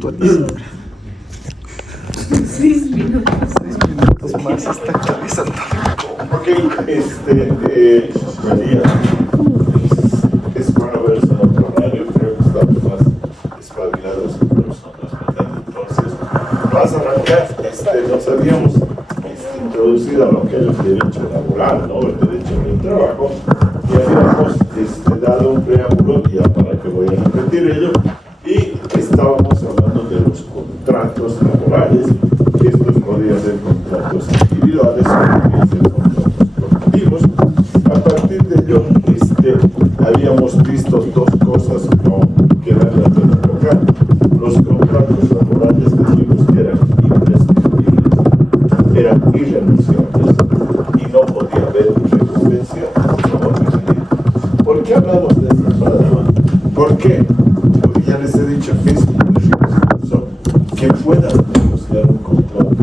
actualizando. 6 minutos. 6 minutos más está actualizando. Ok, María, es bueno verse en otro horario, creo que estamos más espabilados que personas, ¿verdad? Entonces, vas a arrancar, nos habíamos introducido a lo que es el derecho laboral, ¿no? El derecho del trabajo, y habíamos dado un preámbulo, ya para que voy a repetir ello, y estábamos hablando de los contratos laborales. Estos podrían ser contratos individuales o podrían ser contratos colectivos. A partir de ello, habíamos visto dos cosas que eran las de tocar. Los contratos laborales dijimos que eran imprescindibles, eran irrenunciables y no podía haber recompensa. ¿Por qué hablamos de esta paradigma? ¿Por qué? Porque ya les he dicho, es muy riesgoso que puedan negociar un contrato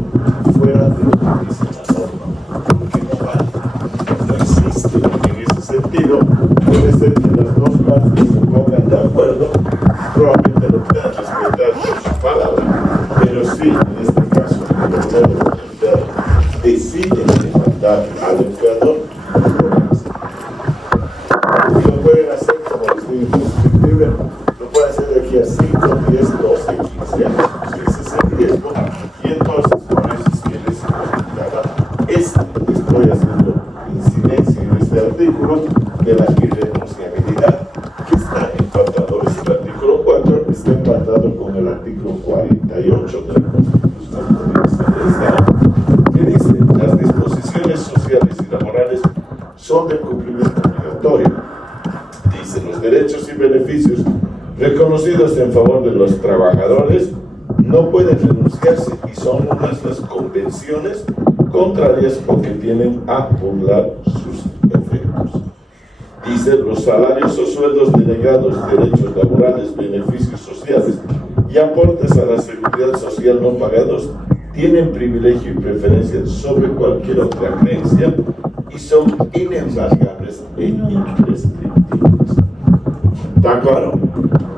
fuera de lo que dice la norma, porque no vale, no existe. En ese sentido, puede ser que las dos partes se pongan de acuerdo, probablemente lo puedan respetar por su palabra, pero sí, en este caso, el empleado decide demandar al empleador. Lo pueden hacer, como les digo, indescriptible, lo pueden hacer de aquí a 5, 10, 12, 15 años. Ese es el riesgo. Y entonces, por eso es que les comentaba, estoy haciendo incidencia en este artículo de la irrenunciabilidad, que está empatado, es el artículo 4, está empatado con el artículo 48 de la Constitución Política del Estado, que dice: las disposiciones sociales y laborales son de cumplimiento obligatorio. Dice: los derechos y beneficios reconocidos en favor de los trabajadores no pueden renunciarse y son unas las convenciones contrarias o que tienen a burlar sus efectos. Dice: los salarios o sueldos denegados, derechos laborales, beneficios sociales y aportes a la seguridad social no pagados tienen privilegio y preferencia sobre cualquier otra creencia y son inembargables e imprescriptibles. ¿Está claro?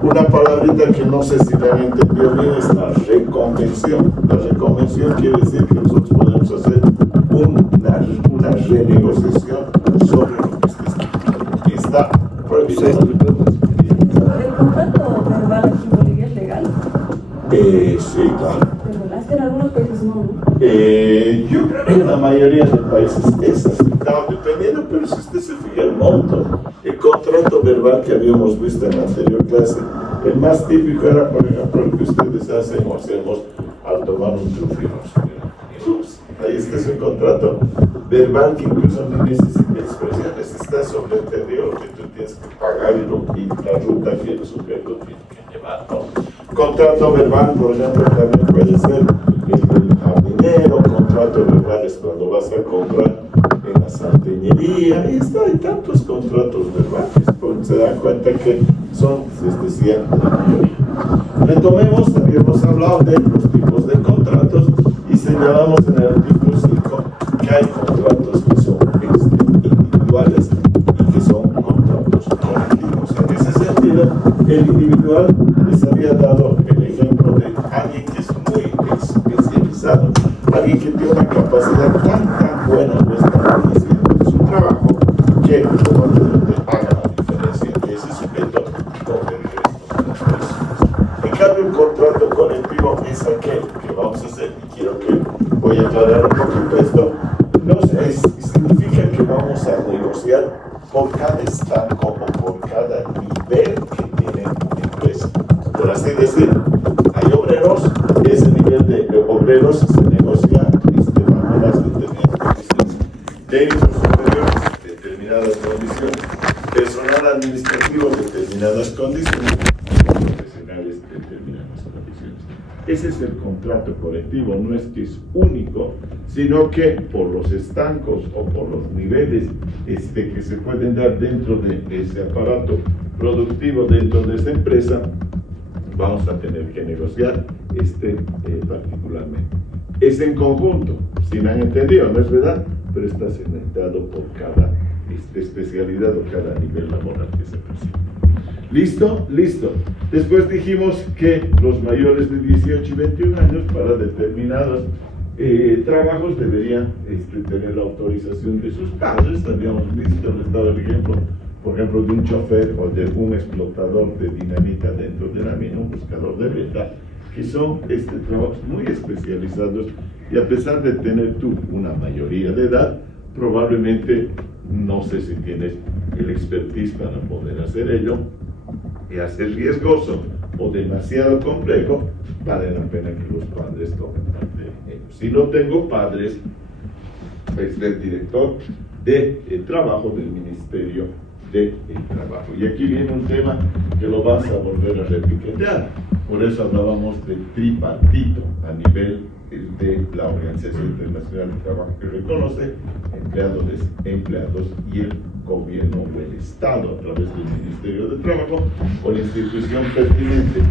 Una palabrita que no sé si la han entendido bien es la reconvención. La reconvención quiere decir que nosotros podemos hacer una renegociación sobre lo que está prohibido. ¿El contrato verbal aquí en Bolivia es legal? Sí, claro. Pero es que en algunos países no, ¿no? Yo creo que en la mayoría de países es aceptado, dependiendo, pero si usted se fija el monto, el contrato verbal que habíamos visto en la anterior clase, el más típico era, por ejemplo, el que ustedes hacen o hacemos al tomar un trufino. Ahí está ese contrato verbal que incluso no necesita expresiones, está sobreentendido lo que tú tienes que pagar y la ruta que el sujeto tiene que llevar, ¿no? Contrato verbal, por ejemplo, también puede ser el jardinero. Contrato verbal es cuando vas a comprar en la santeñería. Ahí está, hay tantos contratos verbales, porque se dan cuenta que son, les decía, la mayoría. Retomemos, habíamos hablado de los tipos de contratos y señalamos en el artículo 5 que hay contratos que son individuales y que son contratos colectivos. En ese sentido, el individual, les había dado el ejemplo de alguien que es muy especializado, alguien que tiene una capacidad tan buena no está haciendo su trabajo que probablemente haga la diferencia entre ese sujeto con el resto de las personas. En cambio, el contrato colectivo es aquel que vamos a hacer, y quiero que voy a aclarar un poquito esto, significa que vamos a negociar por cada estanco o por cada nivel que tiene una empresa. Por así decir, hay obreros, ese nivel de obreros se negocia bajo las determinadas condiciones. Técnicos superiores, determinadas condiciones. Personal administrativo, determinadas condiciones. Profesionales, determinadas condiciones. Ese es el contrato colectivo, no es que es único, sino que por los estancos o por los niveles que se pueden dar dentro de ese aparato productivo, dentro de esa empresa, vamos a tener que negociar particularmente. Es en conjunto, si me han entendido, ¿no es verdad? Pero está segmentado por cada especialidad o cada nivel laboral que se percibe. ¿Listo? Listo. Después dijimos que los mayores de 18 y 21 años para determinados trabajos deberían tener la autorización de sus padres. Habíamos visto, les daba el ejemplo, por ejemplo, de un chofer o de un explotador de dinamita dentro de la mina, un buscador de beta, que son trabajos muy especializados y a pesar de tener tú una mayoría de edad, probablemente no sé si tienes el expertise para poder hacer ello, y hacer riesgoso o demasiado complejo, vale la pena que los padres tomen parte de ello. Si no tengo padres, es el director de trabajo del Ministerio del Trabajo. Y aquí viene un tema que lo vas a volver a repiquetear. Por eso hablábamos de tripartito a nivel de la Organización Internacional del Trabajo, que reconoce empleados y el gobierno o el Estado a través del Ministerio de Trabajo o la institución pertinente.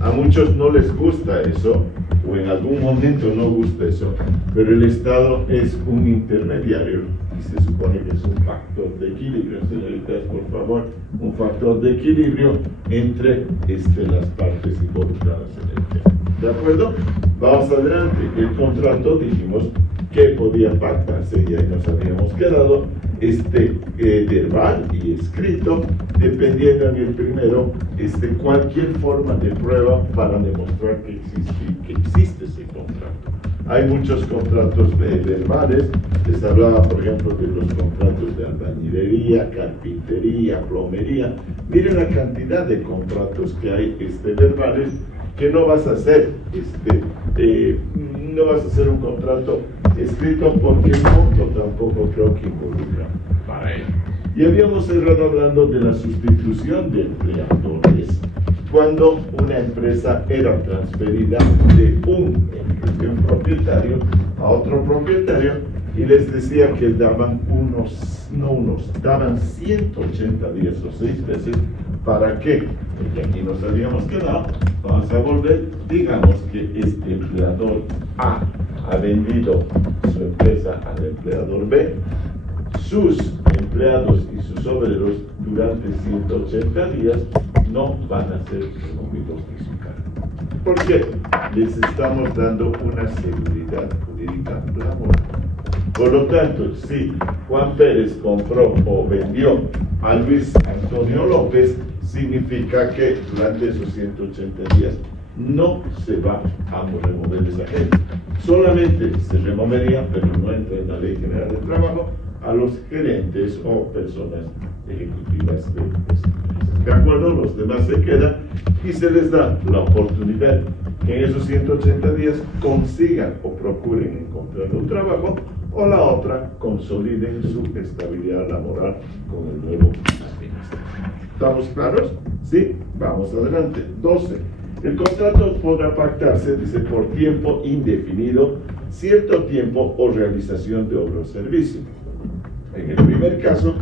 A muchos no les gusta eso, o en algún momento no gusta eso, pero el Estado es un intermediario y se supone que es un factor de equilibrio, señoritas, por favor, un factor de equilibrio entre las partes involucradas en el tema. ¿De acuerdo? Vamos adelante. El contrato, dijimos que podía pactarse, y ahí nos habíamos quedado, verbal y escrito, dependiendo en el primero, cualquier forma de prueba para demostrar que existe ese contrato. Hay muchos contratos verbales, les hablaba por ejemplo de los contratos de albañilería, carpintería, plomería. Miren la cantidad de contratos que hay verbales, que no vas a hacer no vas a hacer un contrato escrito porque el monto tampoco creo que involucra para ello. Y habíamos cerrado hablando de la sustitución de empleadores cuando una empresa era transferida de un propietario a otro propietario, y les decía que daban daban 180 días o 6 meses. ¿Para qué? Porque aquí nos habíamos quedado. Vamos a volver. Digamos que este empleador A ha vendido su empresa al empleador B. Sus empleados y sus obreros durante 180 días no van a ser removidos de su cargo. ¿Por qué? Les estamos dando una seguridad jurídica laboral. Por lo tanto, si Juan Pérez compró o vendió a Luis Antonio López, significa que durante esos 180 días no se va a remover esa gente. Solamente se removería, pero no entra en la Ley General de Trabajo, a los gerentes o personas ejecutivas de esta empresa. ¿De acuerdo? Los demás se quedan y se les da la oportunidad que en esos 180 días consigan o procuren encontrar un trabajo, o la otra, consoliden su estabilidad laboral con el nuevo administrador. ¿Estamos claros? Sí, vamos adelante. 12. El contrato podrá pactarse, dice, por tiempo indefinido, cierto tiempo o realización de obra o servicio. En el primer caso,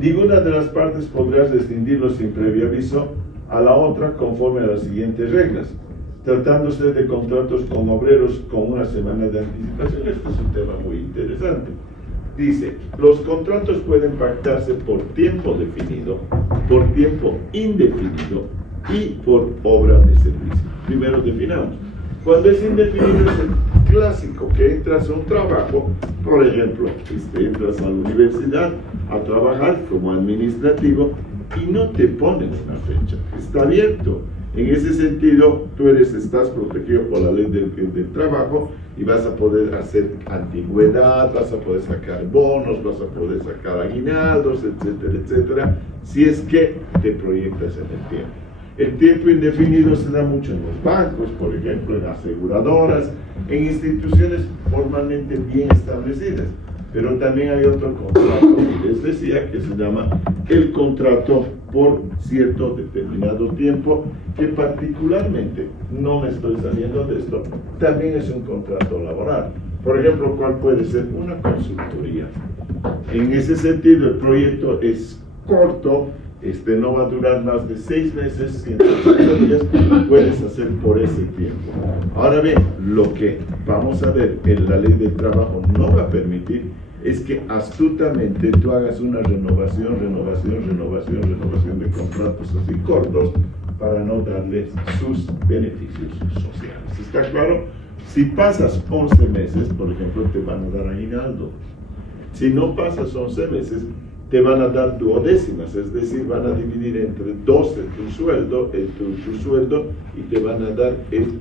ninguna de las partes podrá rescindirlo sin previo aviso a la otra conforme a las siguientes reglas. Tratándose de contratos con obreros con una semana de anticipación, este es un tema muy interesante. Dice, los contratos pueden pactarse por tiempo definido, por tiempo indefinido y por obra de servicio. Primero definamos. Cuando es indefinido es el clásico, que entras a un trabajo, por ejemplo, entras a la universidad a trabajar como administrativo y no te ponen una fecha, está abierto. En ese sentido, tú estás protegido por la ley del trabajo y vas a poder hacer antigüedad, vas a poder sacar bonos, vas a poder sacar aguinaldos, etcétera, etcétera, si es que te proyectas en el tiempo. El tiempo indefinido se da mucho en los bancos, por ejemplo, en aseguradoras, en instituciones formalmente bien establecidas. Pero también hay otro contrato que les decía que se llama el contrato por cierto determinado tiempo, que particularmente, no me estoy saliendo de esto, también es un contrato laboral. Por ejemplo, ¿cuál puede ser? Una consultoría. En ese sentido, el proyecto es corto, no va a durar más de 6 meses, 180 días, puedes hacer por ese tiempo. Ahora bien, lo que vamos a ver en la ley del trabajo no va a permitir es que astutamente tú hagas una renovación de contratos así cortos para no darles sus beneficios sociales. ¿Está claro? Si pasas 11 meses, por ejemplo, te van a dar aguinaldo. Si no pasas 11 meses, te van a dar duodécimas, es decir, van a dividir entre 12 tu sueldo y te van a dar,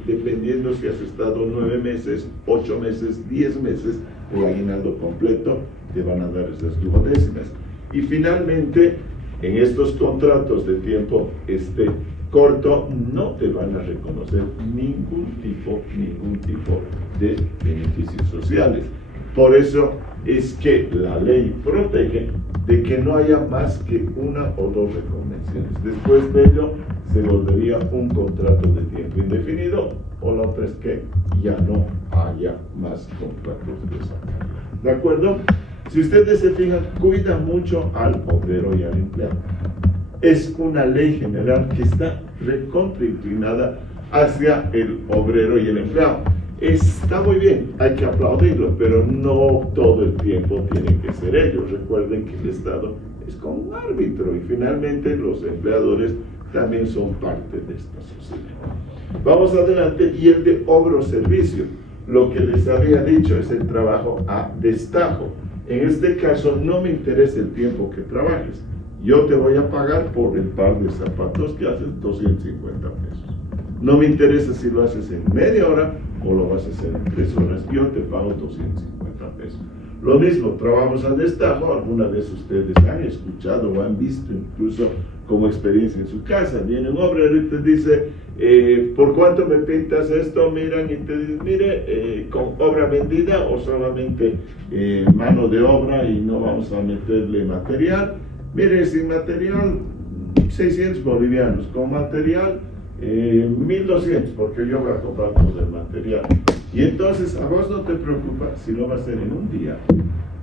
dependiendo si has estado 9 meses, 8 meses, 10 meses, el aguinaldo completo, te van a dar esas duodécimas. Y finalmente, en estos contratos de tiempo corto, no te van a reconocer ningún tipo de beneficios sociales. Por eso es que la ley protege de que no haya más que una o dos reconvenciones. Después de ello, se volvería un contrato de tiempo indefinido, o la otra es que ya no haya más contratos de esa calidad. ¿De acuerdo? Si ustedes se fijan, cuida mucho al obrero y al empleado. Es una ley general que está recontra-inclinada hacia el obrero y el empleado. Está muy bien, hay que aplaudirlo, pero no todo el tiempo tienen que ser ellos. Recuerden que el Estado es como un árbitro y finalmente los empleadores también son parte de esta sociedad. Vamos adelante, y el de obro-servicio. Lo que les había dicho es el trabajo a destajo. En este caso no me interesa el tiempo que trabajes. Yo te voy a pagar por el par de zapatos que haces 250 pesos. No me interesa si lo haces en media hora o lo vas a hacer en 3 horas. Yo te pago 250 pesos. Lo mismo, trabajos a destajo. Alguna vez ustedes han escuchado o han visto incluso como experiencia en su casa. Viene un obrero y te dice, ¿por cuánto me pintas esto? Miran y te dicen, mire, con obra vendida o solamente mano de obra y no vamos a meterle material. Mire, sin material, 600 bolivianos. Con material, 1200, porque yo voy a comprar todo el material. Y entonces, a vos no te preocupa si lo va a hacer en un día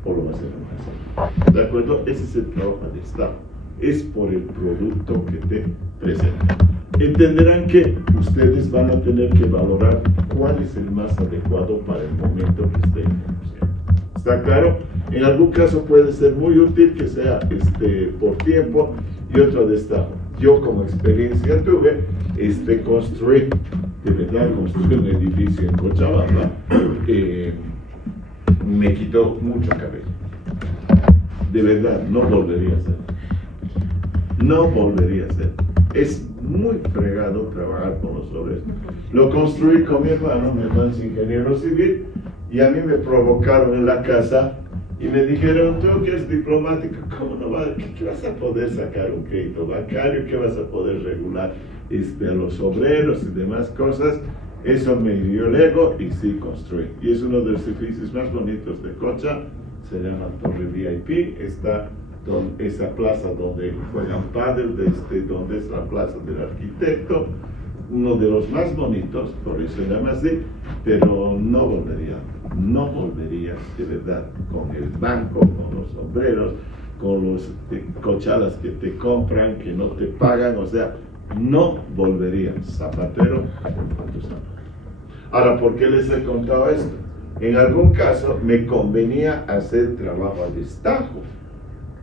o lo va a hacer en una semana. ¿De acuerdo? Ese es el trabajo de Estado. Es por el producto que te presenta. Entenderán que ustedes van a tener que valorar cuál es el más adecuado para el momento que estén negociando. ¿Está claro? En algún caso puede ser muy útil que sea por tiempo y otro de destajo. Yo como experiencia tuve, construí un edificio en Cochabamba que me quitó mucho cabello. De verdad, no volvería a hacer. No volvería a hacer. Es muy fregado trabajar con los obreros. Lo construí con mi hermano es ingeniero civil, y a mí me provocaron en la casa y me dijeron, tú que eres diplomático, ¿cómo no vas? ¿Qué vas a poder sacar un crédito bancario? ¿Qué vas a poder regular a los obreros y demás cosas? Eso me hirió el ego y sí construí. Y es uno de los edificios más bonitos de Cocha, se llama Torre VIP, está esa plaza donde juegan pádel, donde es la plaza del arquitecto, uno de los más bonitos, por eso se llama así, pero no volvería de verdad con el banco, con los obreros, con los cochalas que te compran, que no te pagan, o sea, no volvería. Zapatero con tu zapato. Ahora, ¿por qué les he contado esto? En algún caso me convenía hacer trabajo a destajo.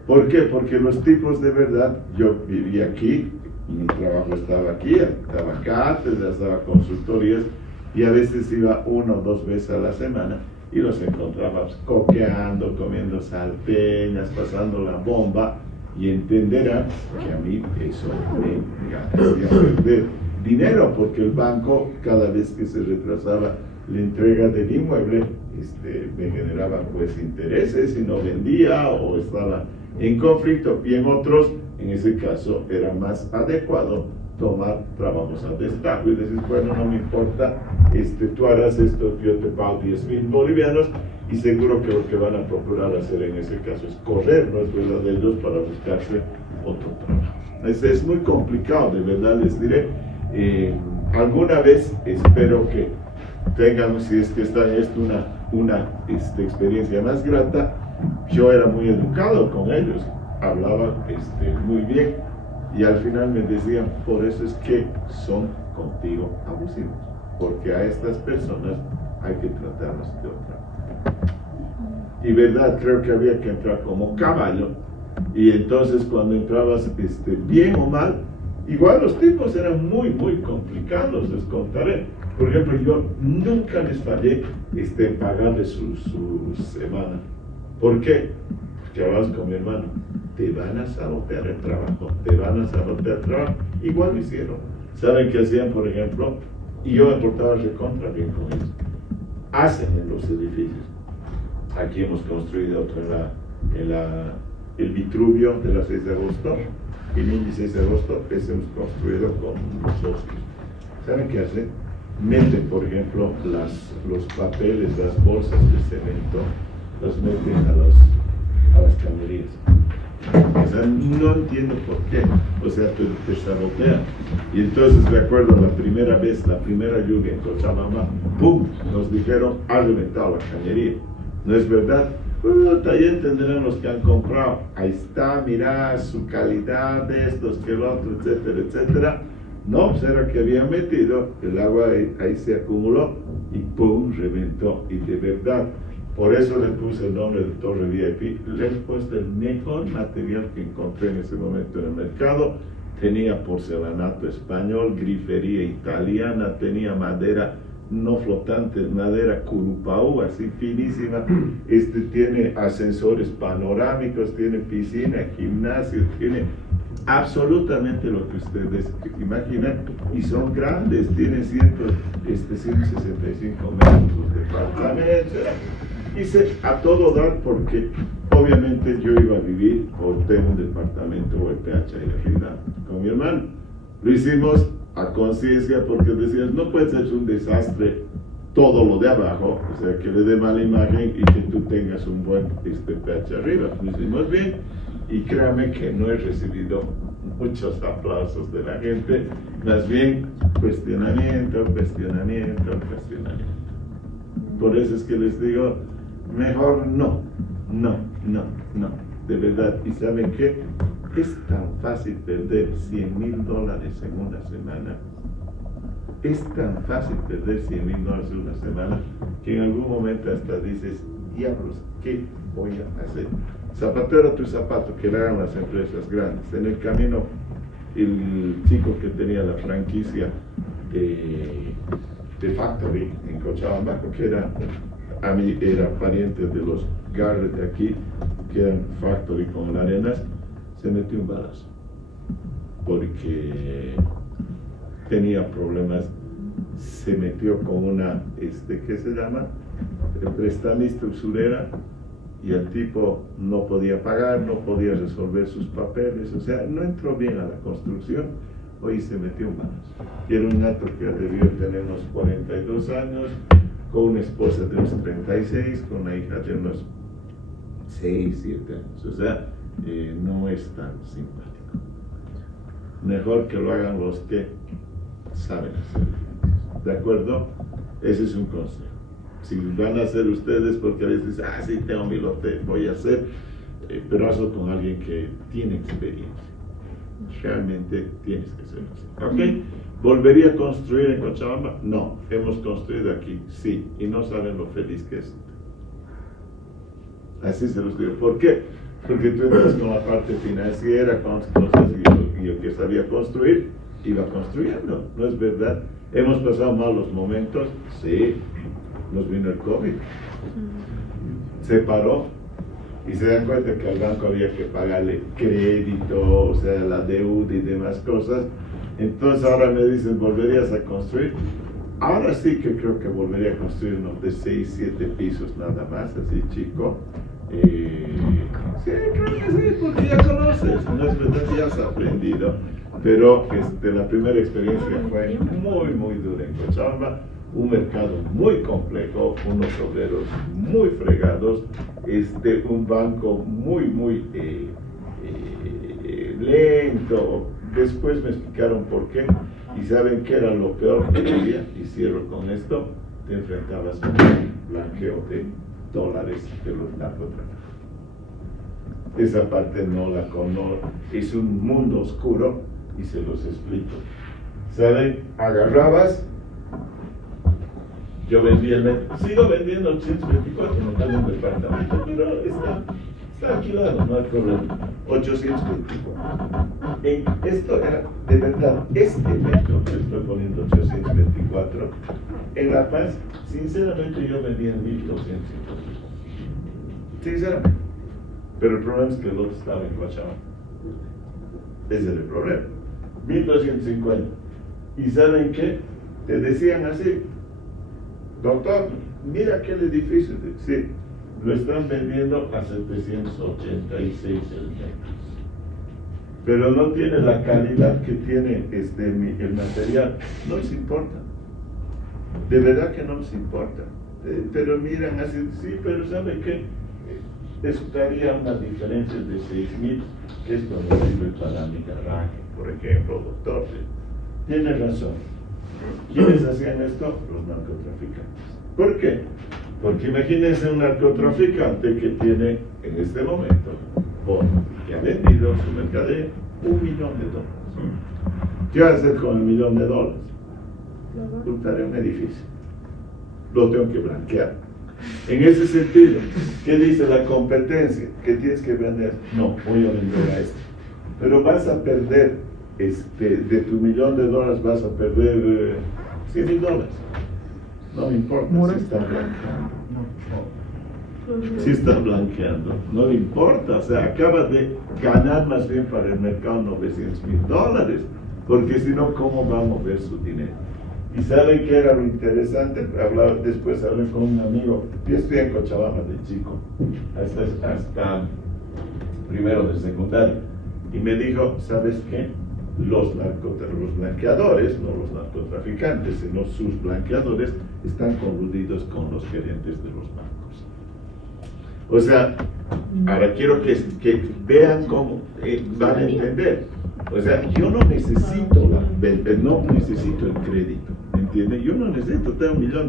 ¿Por qué? Porque los tipos de verdad, yo vivía aquí, mi trabajo estaba aquí, daba cátedras, daba consultorías, y a veces iba 1 o 2 veces a la semana y los encontraba coqueando, comiendo salteñas, pasando la bomba, y entenderán que a mí eso me hacía perder dinero, porque el banco, cada vez que se retrasaba la entrega del inmueble, me generaba pues intereses y no vendía o estaba en conflicto, y en otros, en ese caso, era más adecuado tomar trabajos a destajo y decir, bueno, no me importa, tú harás esto, yo te pago 10,000 bolivianos, y seguro que lo que van a procurar hacer en ese caso es correr, no es verdad, de ellos para buscarse otro trabajo. Es muy complicado, de verdad les diré. Alguna vez espero que tengan, si es que está esto, una experiencia más grata. Yo era muy educado con ellos, hablaba muy bien, y al final me decían, por eso es que son contigo abusivos, porque a estas personas hay que tratarlas de otra manera. y verdad, creo que había que entrar como caballo, y entonces cuando entrabas bien o mal, igual los tipos eran muy, muy complicados, les contaré. Por ejemplo, yo nunca les fallé pagarles su semana. ¿Por qué? Porque hablabas con mi hermano, te van a sabotear el trabajo, te van a sabotear el trabajo. Igual lo hicieron. ¿Saben qué hacían, por ejemplo? Y yo me portaba recontra bien con ellos. Hacen en los edificios. Aquí hemos construido otro el Vitruvio de la 6 de agosto, el 16 de agosto, ese hemos construido con los socios. ¿Saben qué hacen? Meten, por ejemplo, los papeles, las bolsas de cemento, los meten a las cañerías. O sea, no entiendo por qué. O sea, te sabotean. Y entonces, de acuerdo a la primera lluvia en Cochabamba, ¡pum! Nos dijeron, ha reventado la cañería. ¿No es verdad? Ya entenderán los que han comprado. Ahí está, mirá su calidad de estos, que el otro, etcétera, etcétera. No, pues era que habían metido, el agua ahí se acumuló y ¡pum! Reventó. Y de verdad, por eso le puse el nombre de Torre VIP. Le he puesto el mejor material que encontré en ese momento en el mercado. Tenía porcelanato español, grifería italiana, tenía madera no flotante, madera curupau, así finísima. Tiene ascensores panorámicos, tiene piscina, gimnasio, tiene absolutamente lo que ustedes imaginan, y son grandes, tienen 165 metros de departamento. Hice a todo dar porque obviamente yo iba a vivir o tengo un departamento o el PH ahí arriba con mi hermano. Lo hicimos a conciencia porque decías, no puede ser un desastre todo lo de abajo, o sea, que le dé mala imagen y que tú tengas un buen PH arriba. Lo hicimos bien y créame que no he recibido muchos aplausos de la gente, más bien cuestionamiento. Por eso es que les digo, mejor no, de verdad. ¿Y saben qué? Es tan fácil perder $100,000 en una semana. Es tan fácil perder $100,000 en una semana que en algún momento hasta dices, diablos, ¿qué voy a hacer? Zapatero a tu zapato, que le hagan las empresas grandes. En el camino, el chico que tenía la franquicia de Factory en Cochabamba, que era pariente de los Garrett de aquí, que eran Factory con Arenas, se metió un balazo porque tenía problemas. Se metió con una, ¿qué se llama? Prestamista usurera, y el tipo no podía pagar, no podía resolver sus papeles, o sea, no entró bien a la construcción. Hoy se metió un balazo. Y era un nato que debió tener unos 42 años, con una esposa de unos 36, con una hija de unos 6, 7 años. O sea, no es tan simpático. Mejor que lo hagan los que saben hacer. ¿De acuerdo? Ese es un consejo. Si van a hacer ustedes, porque a veces dicen, sí, tengo mi lote, voy a hacer, pero hazlo con alguien que tiene experiencia. Realmente tienes que ser así. ¿Ok? ¿Volvería a construir en Cochabamba? No. ¿Hemos construido aquí? Sí. Y no saben lo feliz que es. Así se los digo. ¿Por qué? Porque tú entras con la parte financiera, con cosas, y yo que sabía construir, iba construyendo. ¿No es verdad? ¿Hemos pasado malos momentos? Sí. Nos vino el COVID. Se paró. Y se dan cuenta que al banco había que pagarle crédito, o sea, la deuda y demás cosas. Entonces ahora me dicen, ¿volverías a construir? Ahora sí que creo que volvería a construir unos de 6, 7 pisos nada más, así chico. Sí, creo que sí, porque ya conoces, no es verdad, ya has aprendido. Pero la primera experiencia fue muy, muy dura en Cochabamba. Un mercado muy complejo, unos obreros muy fregados, un banco muy, muy lento. Después me explicaron por qué, y saben qué era lo peor que había, y cierro con esto: te enfrentabas con un blanqueo de dólares de los narcotraficantes. Esa parte no la conozco, es un mundo oscuro, y se los explico. ¿Saben? Agarrabas Yo vendí sigo vendiendo 824, me queda un departamento, pero está alquilado, no hay problema. 824. Esto era, de verdad, este metro que estoy poniendo 824, en La Paz, sinceramente yo vendía en 1250. Sinceramente. Pero el problema es que el otro estaba en Cochabamba. Ese es el problema. 1250. ¿Y saben qué? Te decían así, doctor, mira aquel edificio. Sí, lo están vendiendo a 786 el metro. Pero no tiene la calidad que tiene el material. No les importa. De verdad que no les importa. Pero miran así, sí, pero ¿sabe qué? Eso daría una diferencia de 6.000, que esto no sirve para mi garaje, por ejemplo, doctor. Tiene razón. ¿Quiénes hacían esto? Los narcotraficantes. ¿Por qué? Porque imagínense un narcotraficante que tiene en este momento, que ha vendido su mercadería, $1 millón. ¿Qué va a hacer con $1 millón? Juntaré un edificio. Lo tengo que blanquear. En ese sentido, ¿qué dice la competencia? ¿Qué tienes que vender? No, voy a vender a este. Pero vas a perder, de tu $1 millón vas a perder $100,000. No me importa si está blanqueando. Si está blanqueando, no le importa. O sea, acaba de ganar más bien para el mercado $900,000. Porque si no, ¿cómo va a mover su dinero? Y saben qué era lo interesante, después hablé con un amigo, yo estoy en Cochabamba de chico, hasta primero de secundaria, y me dijo, ¿sabes qué? Los blanqueadores, no los narcotraficantes, sino sus blanqueadores, están coludidos con los gerentes de los bancos. O sea, ahora quiero que vean cómo van a entender. O sea, yo no necesito el crédito, ¿entienden? Yo no necesito tener $1 millón,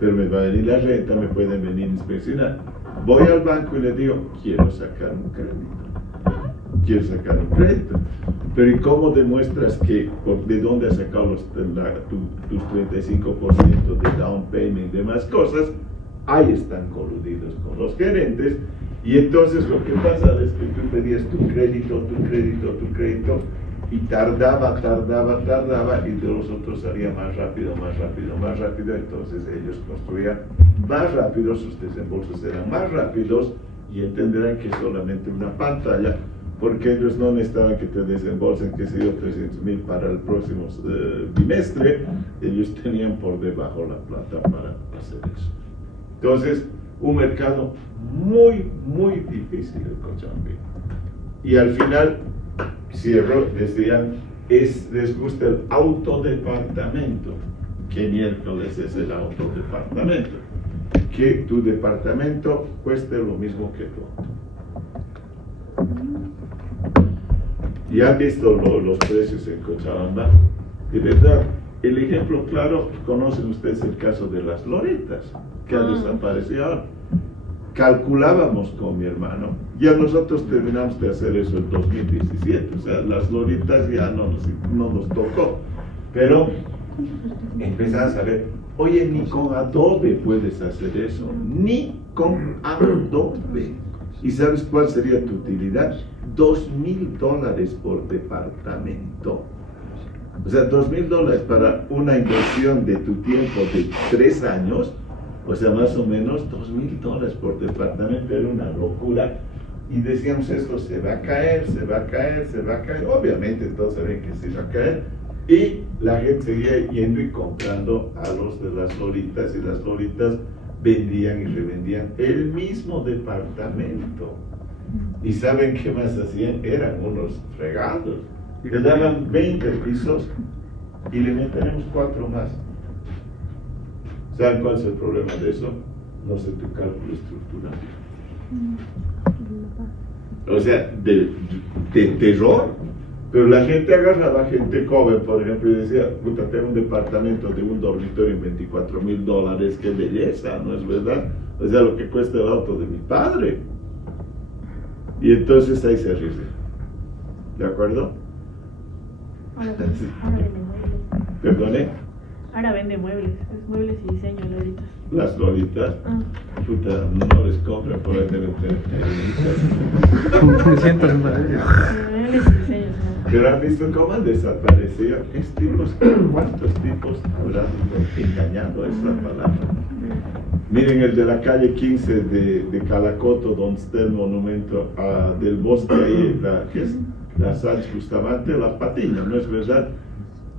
pero me va a venir la renta, me pueden venir a inspeccionar. Voy al banco y le digo, quiero sacar un crédito. Pero ¿y cómo demuestras de dónde has sacado tus 35% de down payment y demás cosas? Ahí están coludidos con los gerentes. Y entonces lo que pasa es que tú pedías tu crédito, y tardaba, y de los otros salía más rápido, entonces ellos construían más rápido, sus desembolsos eran más rápidos, y entenderán que es solamente una pantalla, porque ellos no necesitaban que te desembolsen, qué sé yo, 300,000 para el próximo bimestre, ellos tenían por debajo la plata para hacer eso. Entonces, un mercado muy, muy difícil el Cochabamba. Y al final, cierro, decían, les gusta el autodepartamento. ¿Qué miércoles es el autodepartamento? Que tu departamento cueste lo mismo que tu auto. ¿Y han visto los precios en Cochabamba? De verdad, el ejemplo claro, conocen ustedes el caso de las loritas, que ha desaparecido ahora. Calculábamos con mi hermano, ya nosotros terminamos de hacer eso en 2017, o sea, las loritas ya no nos tocó, pero empezamos a ver, oye, ni con Adobe puedes hacer eso, ni con Adobe. ¿Y sabes cuál sería tu utilidad? $2,000 por departamento. O sea, $2,000 para una inversión de tu tiempo de 3 años, o sea, más o menos $2,000 por departamento, era una locura. Y decíamos, esto se va a caer. Obviamente, todos saben que se va a caer. Y la gente seguía yendo y comprando a los de las loritas, y las loritas vendían y revendían el mismo departamento. ¿Y saben qué más hacían? Eran unos fregados. Le daban 20 pisos y le meteremos 4 más. ¿Saben cuál es el problema de eso? No sé tu cálculo estructural. O sea, de terror. Pero la gente agarraba, gente joven, por ejemplo, y decía, puta, tengo un departamento de un dormitorio en $24,000, qué belleza, ¿no es verdad? O sea, lo que cuesta el auto de mi padre. Y entonces ahí se ríe. ¿De acuerdo? ¿Perdone? Ahora vende muebles, es muebles y diseño, Lolitas. Las Lolitas, puta, no les compran por ahí deben tener. Me siento en una de ellas. Muebles y diseño, ¿no? Pero han visto cómo han desaparecido. ¿Cuántos tipos habrán engañado? Es la palabra. Miren el de la calle 15 de Calacoto, donde está el monumento del bosque ahí, ¿qué es? La Sánchez Bustamante, las Patiñas, ¿no es verdad?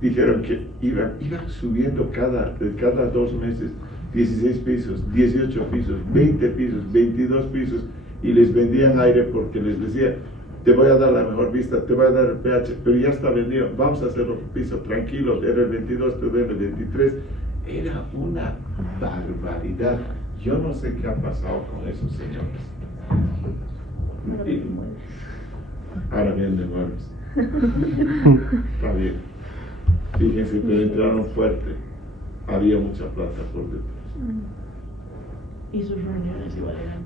Dijeron que iban subiendo cada 2 meses 16 pisos, 18 pisos, 20 pisos, 22 pisos y les vendían aire porque les decía, te voy a dar la mejor vista, te voy a dar el pH, pero ya está vendido, vamos a hacer otro piso, tranquilos, era el 22, te doy el 23. Era una barbaridad. Yo no sé qué ha pasado con esos señores. Ahora vienen de muebles. Está bien. Fíjense, pero entraron fuerte. Había mucha plata por detrás. Y sus reuniones igual eran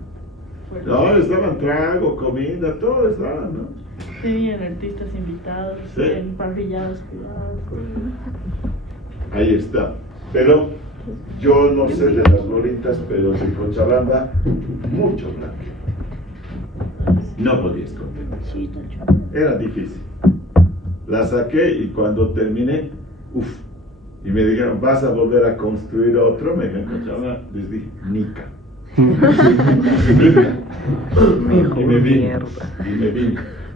fuertes. No, estaban trago, comida, todo estaba, ¿no? Tenían artistas invitados, Sí. en parrillados privados. Ahí está. Pero yo no sé de las Lolitas, pero de Cochabamba, mucho blanco. No podía esconder. Era difícil. La saqué y cuando terminé, y me dijeron, ¿vas a volver a construir otro? Me encontraba, les dije, Nica. Nica. Y me vine.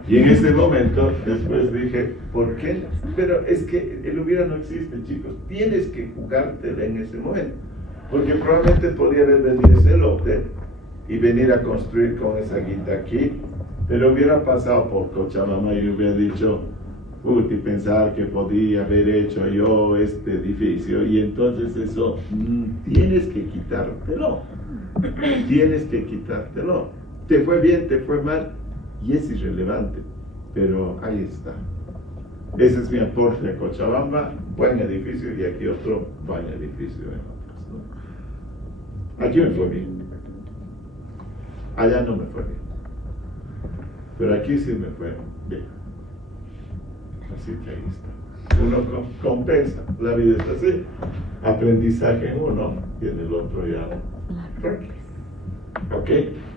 Y en ese momento, después dije, ¿por qué? Pero es que el hubiera no existe, chicos. Tienes que jugártela en ese momento. Porque probablemente podría haber vendido ese lote y venir a construir con esa guita aquí. Pero hubiera pasado por Cochabamba y hubiera dicho, y pensar que podía haber hecho yo este edificio. Y entonces eso, tienes que quitártelo. Tienes que quitártelo. Te fue bien, te fue mal. Y es irrelevante, pero ahí está. Ese es mi aporte a Cochabamba, buen edificio, y aquí otro buen edificio en otras, ¿no? Aquí me fue bien. Allá no me fue bien. Pero aquí sí me fue bien. Así que ahí está. Uno compensa, la vida es así. Aprendizaje en uno y en el otro ya. ¿Ok?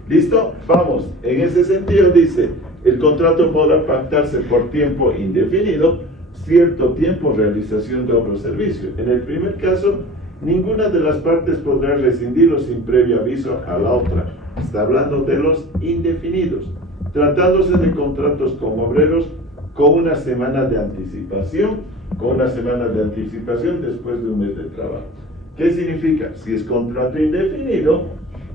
¿Listo? Vamos. En ese sentido dice, el contrato podrá pactarse por tiempo indefinido, cierto tiempo realización de obra o servicio. En el primer caso, ninguna de las partes podrá rescindirlo sin previo aviso a la otra. Está hablando de los indefinidos. Tratándose de contratos con obreros con una semana de anticipación, después de un mes de trabajo. ¿Qué significa? Si es contrato indefinido,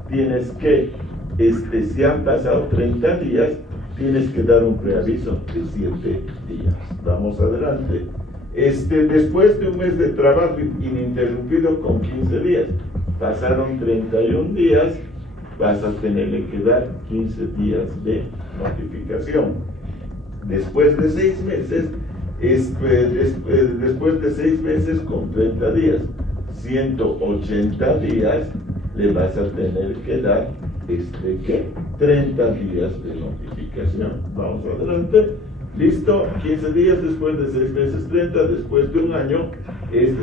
tienes que, si han pasado 30 días, tienes que dar un preaviso de 7 días. Vamos adelante. Después de un mes de trabajo ininterrumpido con 15 días, pasaron 31 días, vas a tenerle que dar 15 días de notificación. Después de 6 meses, después de 6 meses con 30 días, 180 días, le vas a tener que dar 30 días de notificación. Vamos adelante. Listo, 15 días después de 6 meses, 30, después de un año,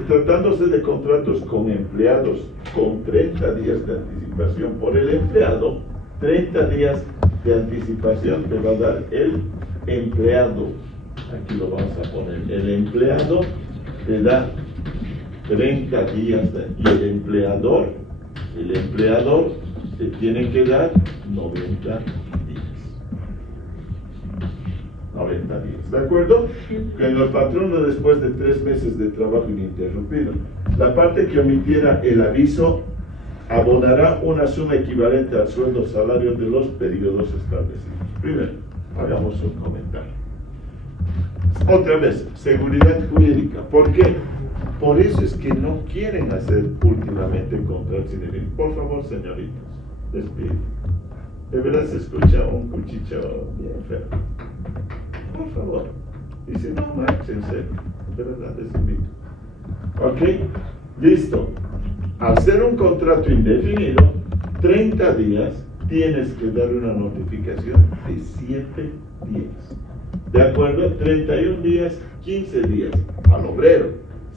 tratándose de contratos con empleados con 30 días de anticipación por el empleado, 30 días de anticipación te va a dar el empleado. Aquí lo vamos a poner. El empleado te da 30 días y el empleador te tiene que dar 90 días. 90 días, ¿de acuerdo? En el patrono después de 3 meses de trabajo ininterrumpido. La parte que omitiera el aviso abonará una suma equivalente al sueldo salario de los periodos establecidos. Primero, hagamos un comentario. Otra vez, seguridad jurídica. ¿Por qué? Por eso es que no quieren hacer últimamente contratos indefinidos. Por favor, señoritas, les pido. De verdad se escucha un cuchicheo bien feo. Por favor. Y si no, márchense. De verdad, les invito. ¿Ok? Listo. Al ser un contrato indefinido, 30 días, tienes que dar una notificación de 7 días. ¿De acuerdo? 31 días, 15 días al obrero.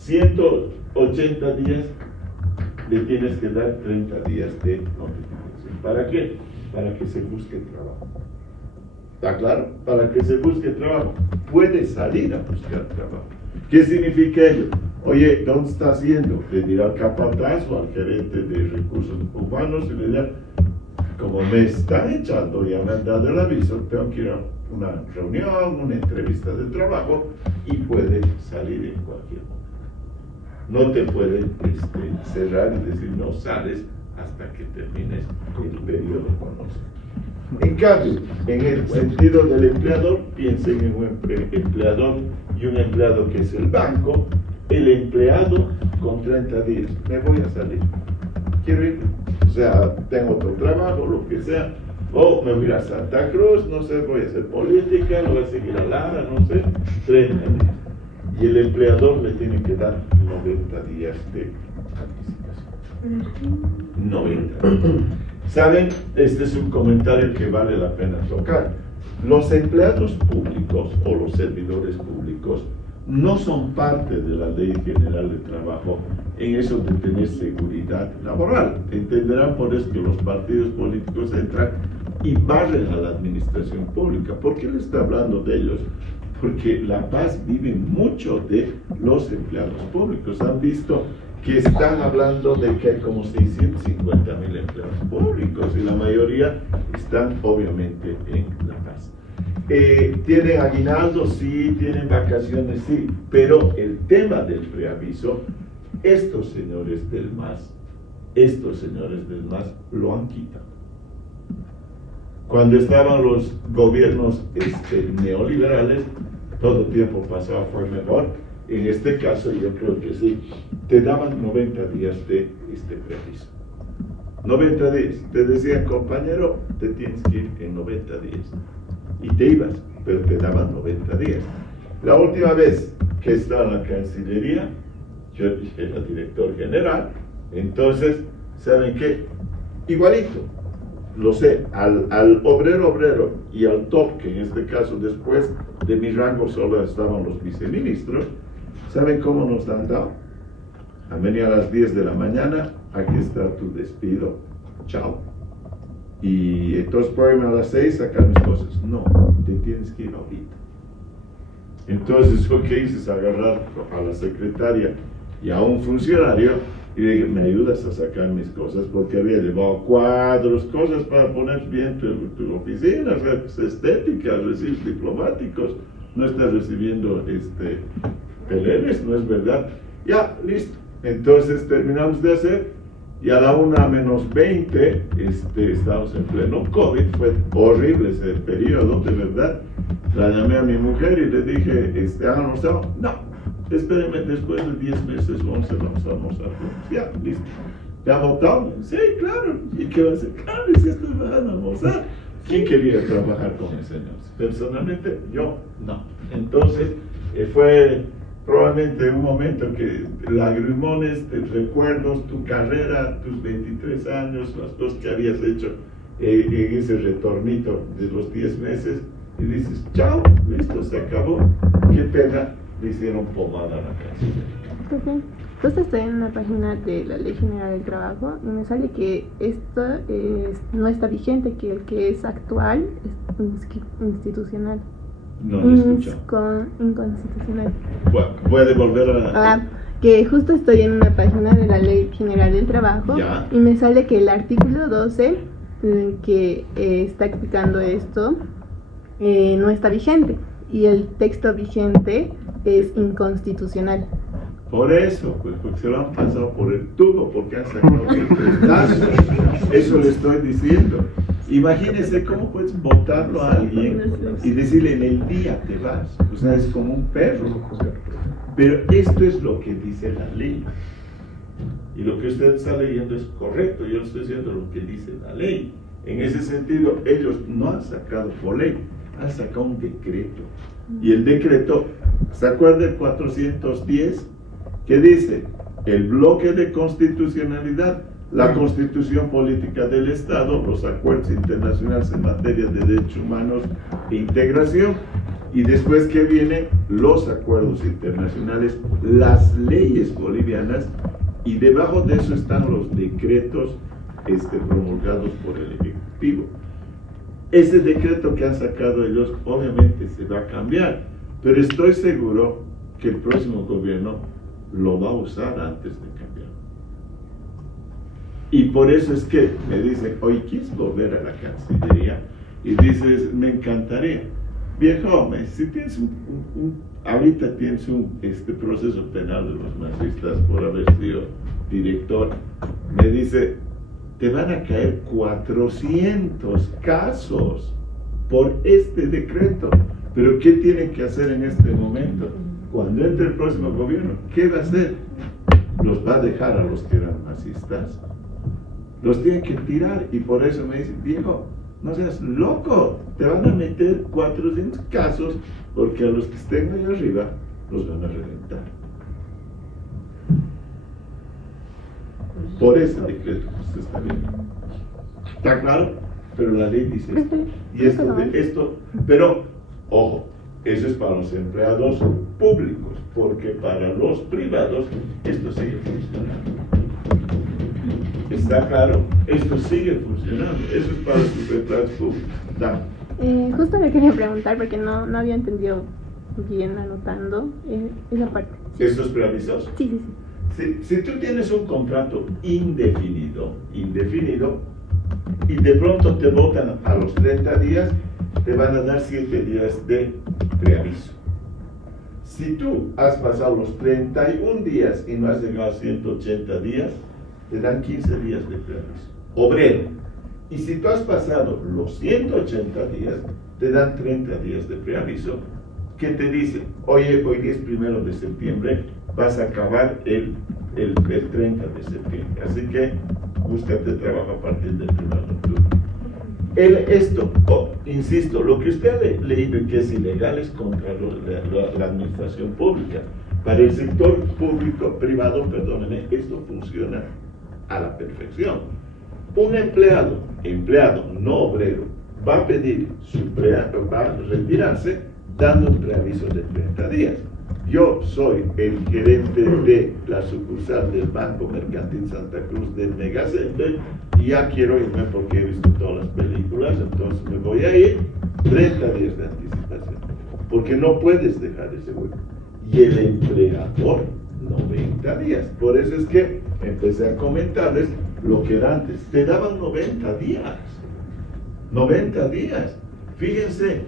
180 días, le tienes que dar 30 días de notificación. ¿Para qué? Para que se busque trabajo. ¿Está claro? Para que se busque trabajo. Puede salir a buscar trabajo. ¿Qué significa ello? Oye, ¿dónde estás yendo? Le dirá al capataz o al gerente de recursos humanos y le dirá, como me están echando, ya me han dado el aviso, tengo que ir a una reunión, una entrevista de trabajo, y puede salir en cualquier momento. No te pueden cerrar y decir no sales hasta que termines el periodo con nosotros. En cambio, en el sentido del empleador, piensen en un empleador y un empleado que es el banco. El empleado con 30 días, me voy a salir, quiero ir, o sea, tengo otro trabajo, lo que sea, o me voy a Santa Cruz, no sé, voy a hacer política, lo voy a seguir a Lara, no sé, 30 días. Y el empleador le tiene que dar 90 días de anticipación. 90 días. ¿Saben? Este es un comentario que vale la pena tocar. Los empleados públicos o los servidores públicos no son parte de la Ley General de Trabajo en eso de tener seguridad laboral. Entenderán por eso que los partidos políticos entran y barren a la administración pública. ¿Por qué le está hablando de ellos? Porque La Paz vive mucho de los empleados públicos. Han visto que están hablando de que hay como 650,000 empleados públicos y la mayoría están obviamente en La Paz. ¿Tienen aguinaldo? Sí. ¿Tienen vacaciones? Sí. Pero el tema del preaviso, estos señores del MAS lo han quitado. Cuando estaban los gobiernos neoliberales, todo tiempo pasado fue mejor. En este caso yo creo que sí. Te daban 90 días de preaviso. 90 días. Te decían, compañero, te tienes que ir en 90 días. Y te ibas, pero te daban 90 días. La última vez que estaba en la Cancillería, yo era director general, entonces, ¿saben qué? Igualito, lo sé, al obrero y al top, que en este caso después de mi rango solo estaban los viceministros, ¿saben cómo nos han dado? A venir a las 10 de la mañana, aquí está tu despido, chao. Y entonces puedo irme a las 6 a sacar mis cosas. No, te tienes que ir ahorita. Entonces lo que hice es agarrar a la secretaria y a un funcionario y le dije, ¿me ayudas a sacar mis cosas? Porque había llevado cuadros, cosas para poner bien tu oficina, estéticas, recibos diplomáticos. No estás recibiendo peleles, ¿no es verdad? Ya, listo. Entonces terminamos de hacer. Y a la 1:20, estábamos en pleno COVID, fue horrible ese periodo, de verdad. La llamé a mi mujer y le dije, ¿han almorzado? No, espérenme, después de 10 meses, 11, vamos a almorzar. Ya, listo. ¿Ya votaron? Sí, claro. ¿Y qué va a hacer? Claro, si estos van a almorzar. ¿Quién quería trabajar con ese señor? Personalmente, yo no. Entonces, fue probablemente un momento que lagrimones, recuerdos, tu carrera, tus 23 años, las cosas que habías hecho en ese retornito de los 10 meses, y dices, chao, listo, se acabó. Qué pena, le hicieron pomada a la canción. Justo estoy en una página de la Ley General del Trabajo y me sale que esto no está vigente, que el que es actual es institucional. No lo escucho. Inconstitucional. Puede volver a... Que justo estoy en una página de la Ley General del Trabajo ¿Ya? Y me sale que el artículo 12 que está explicando esto no está vigente y el texto vigente es inconstitucional. Por eso, pues, porque se lo han pasado por el tubo, porque han sacado el pedazo. Eso le estoy diciendo. Imagínense cómo puedes botarlo a alguien y decirle en el día te vas. O sea, es como un perro. Pero esto es lo que dice la ley. Y lo que usted está leyendo es correcto. Yo estoy diciendo lo que dice la ley. En ese sentido, ellos no han sacado por ley, han sacado un decreto. Y el decreto, ¿se acuerda el 410? Que dice, el bloque de constitucionalidad, la constitución política del Estado, los acuerdos internacionales en materia de derechos humanos e integración, Y después que vienen los acuerdos internacionales, las leyes bolivianas, y debajo de eso están los decretos promulgados por el Ejecutivo. Ese decreto que han sacado ellos obviamente se va a cambiar, pero estoy seguro que el próximo gobierno lo va a usar antes de cambiar. Y por eso es que me dicen, oye, ¿quieres volver a la Cancillería? Y dices, me encantaría. Viejo, si tienes ahorita tienes un proceso penal de los masistas por haber sido director, me dice, te van a caer 400 casos por este decreto. Pero ¿qué tienen que hacer en este momento? Cuando entre el próximo gobierno, ¿qué va a hacer? ¿Los va a dejar a los que eran masistas? Los tienen que tirar, y por eso me dicen, viejo, no seas loco, te van a meter 400 casos porque a los que estén ahí arriba los van a reventar. Por ese decreto que se está viendo. ¿Está claro? Pero la ley dice esto. Y esto, pero, ojo, eso es para los empleados públicos, porque para los privados esto sigue funcionando. ¿Está claro? Esto sigue funcionando. Eso es para los empleados públicos. Justo le quería preguntar porque no había entendido bien anotando esa parte. ¿Estos preavisos? Sí. Si tú tienes un contrato indefinido, y de pronto te votan a los 30 días, te van a dar 7 días de preaviso. Si tú has pasado los 31 días y no has llegado a 180 días, te dan 15 días de preaviso. Obrero. Y si tú has pasado los 180 días, te dan 30 días de preaviso, que te dicen, oye, hoy es 1 de septiembre, vas a acabar el 30 de septiembre. Así que búscate trabajo a partir del 1 de octubre. Insisto, lo que usted ha leído y que es ilegal es contra la administración pública. Para el sector privado, perdónenme, esto funciona a la perfección. Un empleado, no obrero, va a pedir va a retirarse dando un preaviso de 30 días. Yo soy el gerente de la sucursal del Banco Mercantil Santa Cruz del Megacenter y ya quiero irme porque he visto todas las películas, entonces me voy a ir 30 días de anticipación, porque no puedes dejar ese hueco. Y el empleador, 90 días. Por eso es que empecé a comentarles lo que era antes. Te daban 90 días. 90 días. Fíjense,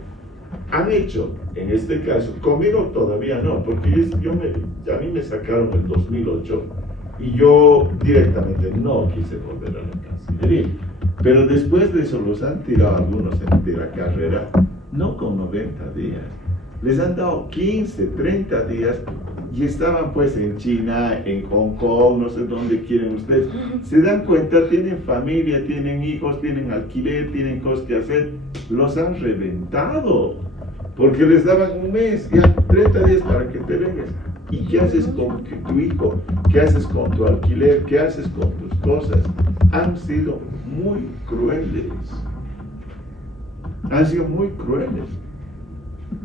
han hecho, en este caso, conmigo todavía no, porque a mí me sacaron en el 2008 y yo directamente no quise volver a la Cancillería. Pero después de eso los han tirado algunos de la carrera, no con 90 días. Les han dado 15, 30 días y estaban pues en China, en Hong Kong, no sé dónde quieren ustedes. Se dan cuenta, tienen familia, tienen hijos, tienen alquiler, tienen cosas que hacer. Los han reventado porque les daban un mes, ya 30 días para que te vengas. ¿Y qué haces con tu hijo? ¿Qué haces con tu alquiler? ¿Qué haces con tus cosas? Han sido muy crueles. Han sido muy crueles.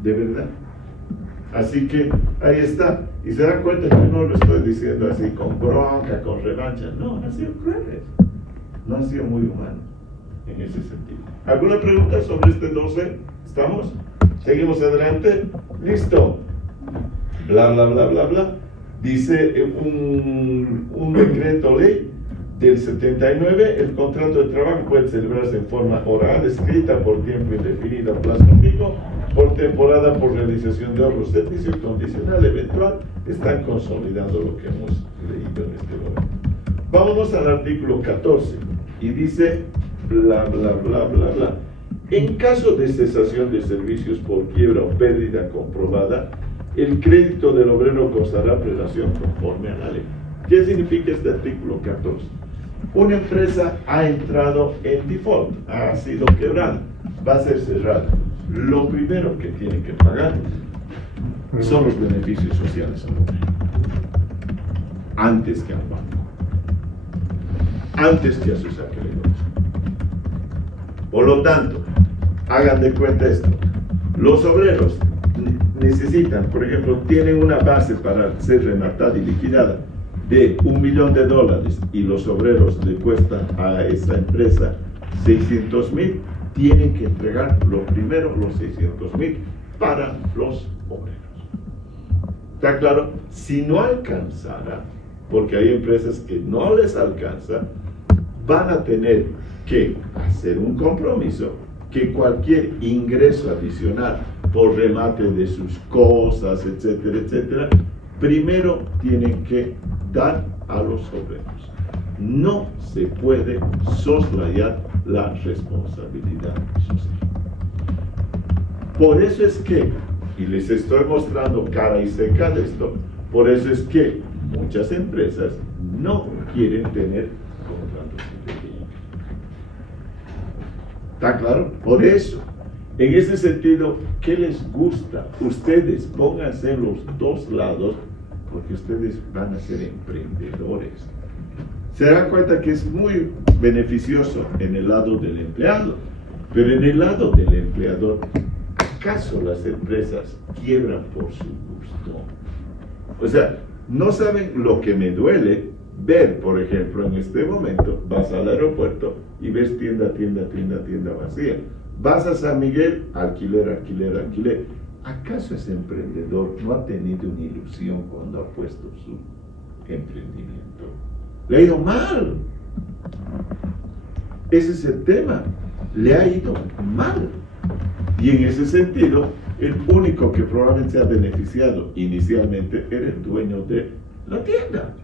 De verdad. Así que ahí está. Y se dan cuenta que no lo estoy diciendo así con bronca, con revancha. No, han sido crueles. No han sido muy humanos en ese sentido. ¿Alguna pregunta sobre este 12? ¿Estamos? Seguimos adelante. Listo. Bla, bla, bla, bla, bla. Dice un decreto ley del 79, el contrato de trabajo puede celebrarse en forma oral, escrita por tiempo indefinido, a plazo fijo, por temporada, por realización de ahorros, servicio condicional, eventual. Están consolidando lo que hemos leído en este momento. Vámonos al artículo 14 y dice bla, bla, bla, bla, bla. En caso de cesación de servicios por quiebra o pérdida comprobada, el crédito del obrero gozará prelación conforme a la ley. ¿Qué significa este artículo 14? Una empresa ha entrado en default, ha sido quebrada, va a ser cerrada. Lo primero que tiene que pagar son los beneficios sociales al obrero, antes que al banco, antes que a sus acreedores. Por lo tanto, hagan de cuenta esto: los obreros necesitan, por ejemplo, tienen una base para ser rematada y liquidada de $1 millón y los obreros le cuestan a esa empresa 600,000, tienen que entregar lo primero los 600,000 para los obreros. ¿Está claro? Si no alcanzara, porque hay empresas que no les alcanza, van a tener que hacer un compromiso que cualquier ingreso adicional por remate de sus cosas, etcétera, etcétera, primero tienen que dar a los obreros. No se puede soslayar la responsabilidad social. Por eso es que, y les estoy mostrando cara y seca de esto, por eso es que muchas empresas no quieren tener contratos indefinidos. ¿Está claro? Por eso, en ese sentido, ¿qué les gusta? Ustedes pónganse en los dos lados, porque ustedes van a ser emprendedores. Se dan cuenta que es muy beneficioso en el lado del empleado, pero en el lado del empleador, ¿acaso las empresas quiebran por su gusto? O sea, no saben lo que me duele ver, por ejemplo, en este momento, vas al aeropuerto y ves tienda vacía. Vas a San Miguel, alquiler. ¿Acaso ese emprendedor no ha tenido una ilusión cuando ha puesto su emprendimiento? Le ha ido mal. Ese es el tema. Le ha ido mal. Y en ese sentido, el único que probablemente se ha beneficiado inicialmente era el dueño de la tienda.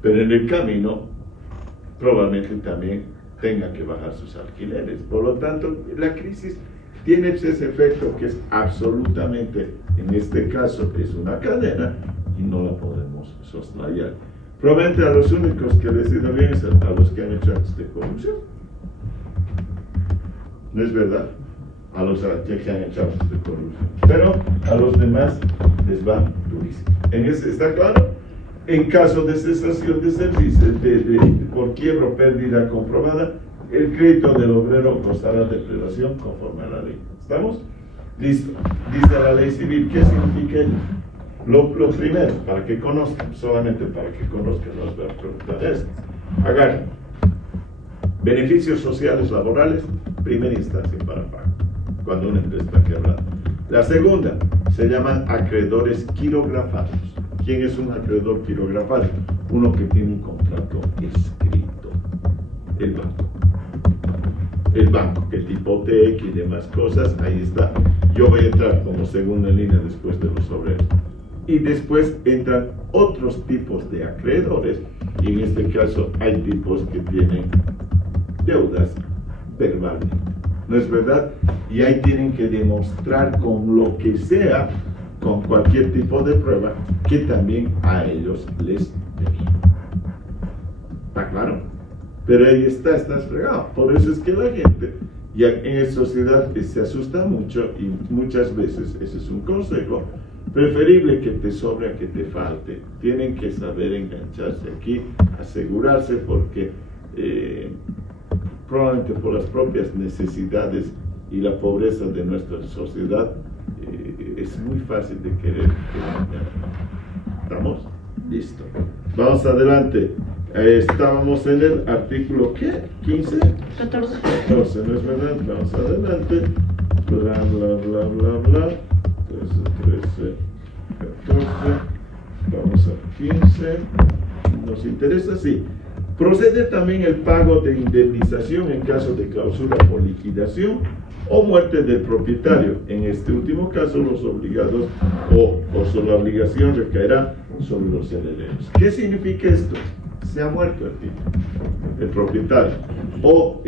Pero en el camino, probablemente también tenga que bajar sus alquileres. Por lo tanto, la crisis tiene ese efecto que es absolutamente, en este caso, es una cadena y no la podemos soslayar. Probablemente a los únicos que les ha ido bien es a los que han hecho actos de corrupción. ¿No es verdad? A los que han hecho actos de corrupción. Pero a los demás les va durísimo. ¿Está claro? En caso de cesación de servicios, por quiebra o pérdida comprobada, el crédito del obrero gozará de privación conforme a la ley. ¿Estamos? Listo. Dice la ley civil, ¿qué significa ello? Lo primero, para que conozcan, solamente para que conozcan, no les voy a preguntar esto. Agarren. Beneficios sociales laborales, primera instancia para pago, cuando una empresa está quebrada. La segunda, se llaman acreedores quirografados. ¿Quién es un acreedor quirografado? Uno que tiene un contrato escrito. El banco, que tipo TX y demás cosas, ahí está. Yo voy a entrar como segunda línea después de los obreros. Y después entran otros tipos de acreedores, y en este caso hay tipos que tienen deudas verbalmente. ¿No es verdad? Y ahí tienen que demostrar con lo que sea, con cualquier tipo de prueba, que también a ellos les debían. ¿Está claro? Pero ahí estás fregado. Por eso es que la gente, ya en la sociedad, se asusta mucho, y muchas veces, ese es un consejo, preferible que te sobre a que te falte. Tienen que saber engancharse aquí, asegurarse, porque probablemente por las propias necesidades y la pobreza de nuestra sociedad, es muy fácil de querer. ¿Estamos? Listo. Vamos adelante. Estábamos en el artículo, ¿qué? ¿15? 14. 14, ¿no es verdad? Vamos adelante. Bla, bla, bla, bla, bla. 13, 14. Vamos a 15. ¿Nos interesa? Sí. Procede también el pago de indemnización en caso de clausura por liquidación o muerte del propietario. En este último caso, los obligados o la obligación recaerá sobre los herederos. ¿Qué significa esto? Se ha muerto el tipo, el propietario, o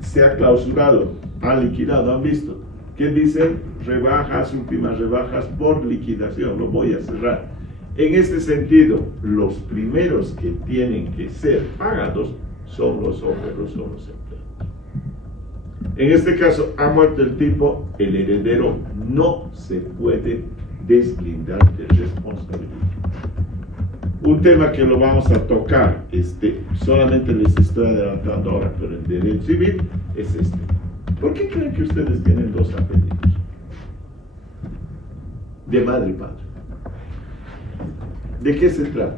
se ha clausurado, ha liquidado, han visto, que dicen rebajas, últimas rebajas por liquidación, lo voy a cerrar. En este sentido, los primeros que tienen que ser pagados son los obreros o los empleados. En este caso, ha muerto el tipo, el heredero no se puede deslindar de responsabilidad. Un tema que lo vamos a tocar, solamente les estoy adelantando ahora, pero en derecho civil es ¿Por qué creen que ustedes tienen dos apellidos? de madre y padre. ¿De qué se trata?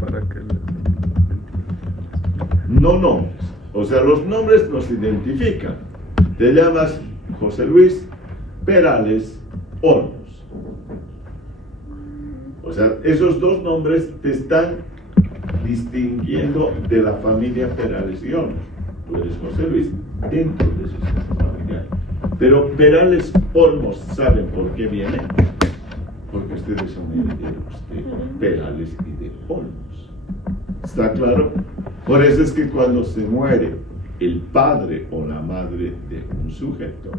Para que No nombres. O sea, los nombres nos identifican. Te llamas José Luis Perales Olmos. O sea, esos dos nombres te están distinguiendo de la familia Perales y Olmos. Tú eres José Luis dentro de su sistema familiar. Pero Perales Olmos, ¿saben por qué viene? Porque ustedes son herederos de Perales y de Olmos. ¿Está claro? Por eso es que cuando se muere el padre o la madre de un sujeto,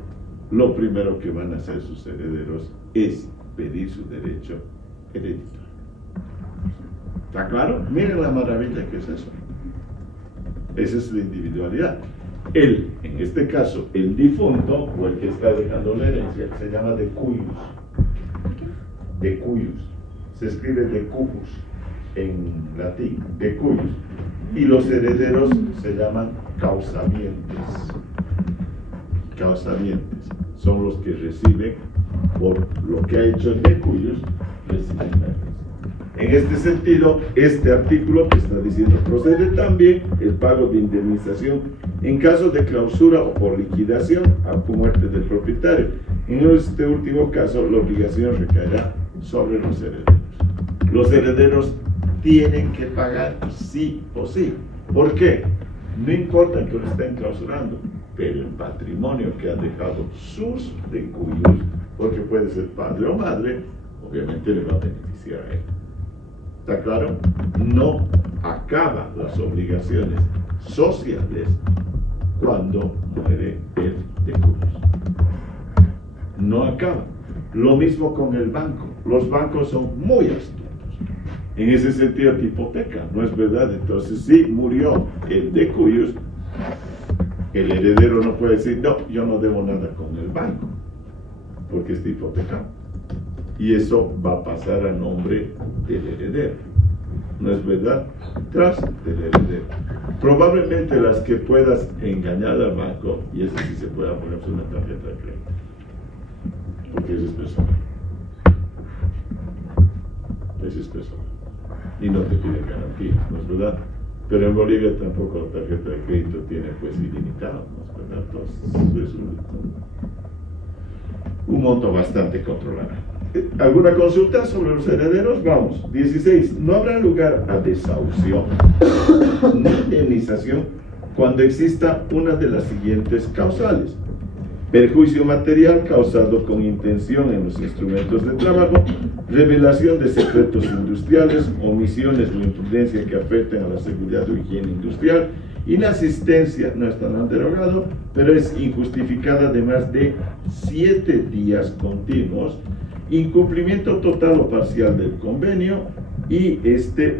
lo primero que van a hacer sus herederos es pedir su derecho hereditario. ¿Está claro? Miren la maravilla que es eso. Esa es la individualidad. Él, en este caso, el difunto, o el que está dejando la herencia, se llama decuyus. Decuyus. Se escribe decubus en latín, decuyus. Y los herederos se llaman causamientes. Causamientes. Son los que reciben, por lo que ha hecho el decuyus, reciben la herencia. En este sentido, este artículo que está diciendo procede también el pago de indemnización en caso de clausura o por liquidación a muerte del propietario. En este último caso, la obligación recaerá sobre los herederos. Los herederos tienen que pagar sí o sí. ¿Por qué? No importa que lo estén clausurando, pero el patrimonio que han dejado sus decuyos, porque puede ser padre o madre, obviamente le va a beneficiar a él. ¿Está claro? No acaban las obligaciones sociales cuando muere el decuyos. No acaban. Lo mismo con el banco. Los bancos son muy astutos. En ese sentido te hipoteca, ¿no es verdad? Entonces, si murió el decuyos, el heredero no puede decir, no, yo no debo nada con el banco, porque está hipotecado. Y eso va a pasar a nombre del heredero, ¿no es verdad? Tras del heredero. Probablemente las que puedas engañar al banco, y eso sí se puede poner una tarjeta de crédito, porque eso es personal. Eso es personal. Y no te pide garantías, ¿no es verdad? Pero en Bolivia tampoco la tarjeta de crédito tiene pues ilimitado, ¿no es verdad? Entonces es un monto bastante controlado. ¿Alguna consulta sobre los herederos? Vamos. 16. No habrá lugar a desahucio ni indemnización cuando exista una de las siguientes causales: perjuicio material causado con intención en los instrumentos de trabajo, revelación de secretos industriales, omisiones o imprudencia que afecten a la seguridad o higiene industrial, inasistencia, no está tan derogado, pero es injustificada de más de 7 días continuos, incumplimiento total o parcial del convenio y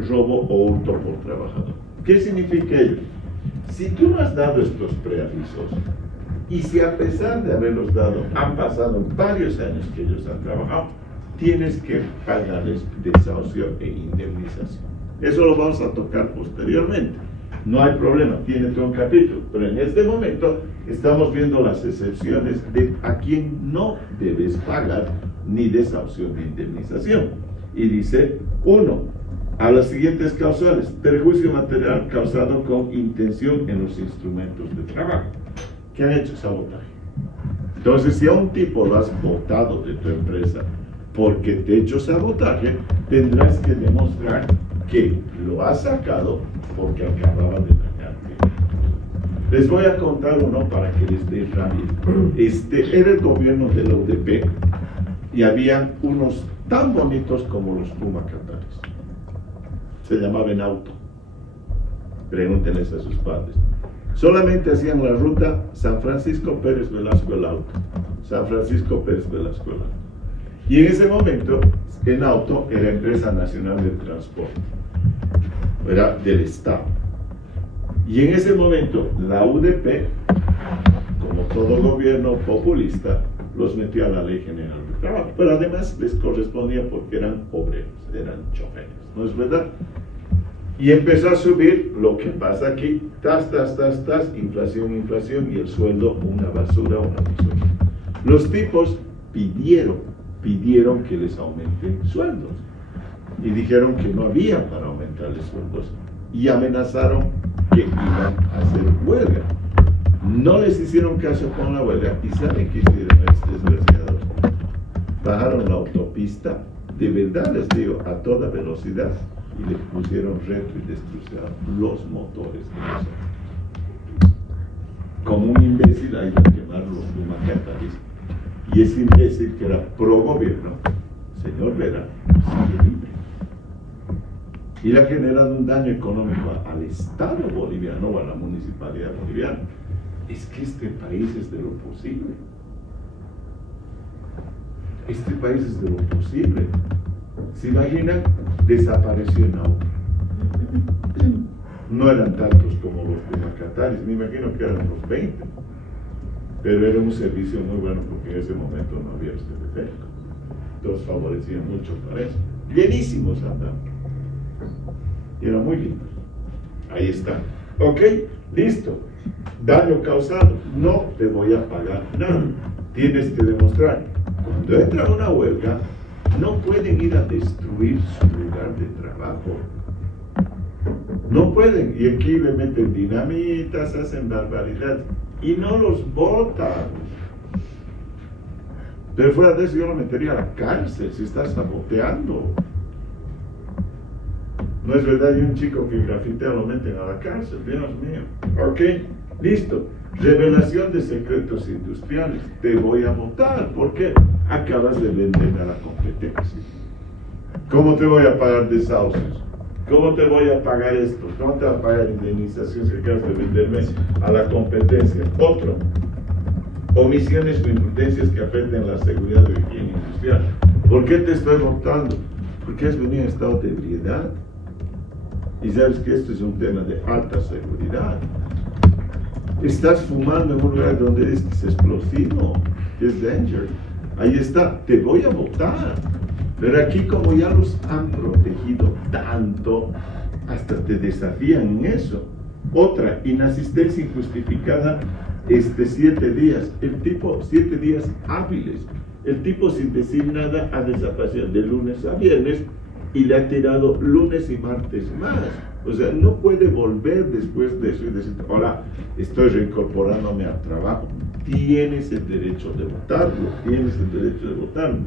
robo o hurto por trabajador. ¿Qué significa ello? Si tú no has dado estos preavisos, y si a pesar de haberlos dado, han pasado varios años que ellos han trabajado, tienes que pagarles desahucio e indemnización. Eso lo vamos a tocar posteriormente. No hay problema, tiene todo un capítulo. Pero en este momento estamos viendo las excepciones de a quien no debes pagar ni desahucio ni indemnización. Y dice, 1. A las siguientes causales: perjuicio material causado con intención en los instrumentos de trabajo. ¿Qué han hecho? Sabotaje. Entonces, si a un tipo lo has botado de tu empresa porque te ha hecho sabotaje, tendrás que demostrar que lo has sacado porque acababa de dañarte. Les voy a contar uno para que les dé rabia. Era el gobierno de la UDP y habían unos tan bonitos como los Puma Catares. Se llamaban Auto. Pregúntenles a sus padres. Solamente hacían la ruta San Francisco Pérez Velasco el Auto. San Francisco Pérez Velasco el Auto. Y en ese momento, en Auto era Empresa Nacional de Transporte. Era del Estado. Y en ese momento, la UDP, como todo gobierno populista, los metió a la Ley General de Trabajo. Pero además les correspondía porque eran obreros, eran choferes. ¿No es verdad? Y empezó a subir lo que pasa aquí, inflación, y el sueldo una basura. Los tipos pidieron que les aumenten sueldos. Y dijeron que no había para aumentarles sueldos. Y amenazaron que iban a hacer huelga. No les hicieron caso con la huelga. ¿Y saben qué hicieron estos desgraciados? Bajaron la autopista, de verdad les digo, a toda velocidad, y le pusieron retro y destruyeron los motores de los autos. Como un imbécil hay que quemar los Pumacataris. Y ese imbécil que era pro gobierno, señor Vera, sigue libre. Y le ha generado un daño económico al Estado boliviano o a la municipalidad boliviana. Es que este país es de lo posible. Este país es de lo posible. ¿Se imaginan? Desapareció en auto. No eran tantos como los Pumacataris, me imagino que eran los 20. Pero era un servicio muy bueno porque en ese momento no había este defecto. Entonces favorecían mucho para eso. Llenísimos andaban. Y era muy lindo. Ahí está. Ok, listo. Daño causado. No te voy a pagar nada. Tienes que demostrar. Cuando entra una huelga, no pueden ir a destruir su lugar de trabajo. No pueden. Y aquí le meten dinamitas, hacen barbaridades. Y no los votan. Pero fuera de eso yo lo metería a la cárcel si estás saboteando. No es verdad, hay un chico que grafitea lo meten a la cárcel, Dios mío. Ok, listo. Revelación de secretos industriales. Te voy a votar. ¿Por qué? Acabas de vender a la competencia. ¿Cómo te voy a pagar desahucios? ¿Cómo te voy a pagar esto? ¿Cómo te voy a pagar indemnización si acabas de venderme a la competencia? Otro. Omisiones o imprudencias que afecten la seguridad de higiene industrial. ¿Por qué te estoy votando? Porque has venido en estado de ebriedad. Y sabes que esto es un tema de alta seguridad. Estás fumando en un lugar donde es explosivo, que es danger. Ahí está, te voy a votar. Pero aquí como ya los han protegido tanto, hasta te desafían en eso. Otra, inasistencia injustificada, 7 días. El tipo, 7 días hábiles. El tipo sin decir nada ha desaparecido de lunes a viernes y le ha tirado lunes y martes más. O sea, no puede volver después de eso y decir, hola, estoy reincorporándome al trabajo. Tienes el derecho de votarlo, tienes el derecho de votarlo.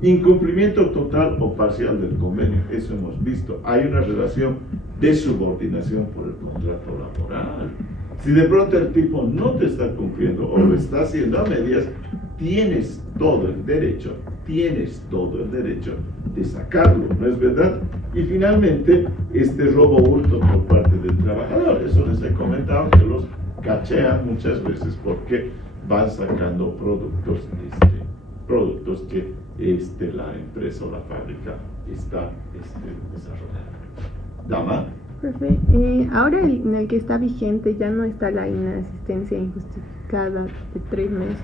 Incumplimiento total o parcial del convenio, eso hemos visto. Hay una relación de subordinación por el contrato laboral. Si de pronto el tipo no te está cumpliendo o lo está haciendo a medias, tienes todo el derecho de sacarlo, ¿no es verdad? Y finalmente, este robo hurto por parte del trabajador, eso les he comentado que los cachean muchas veces porque van sacando productos que la empresa o la fábrica está desarrollando. Dama. Profe, ahora en el que está vigente ya no está la inasistencia injustificada de 3 meses.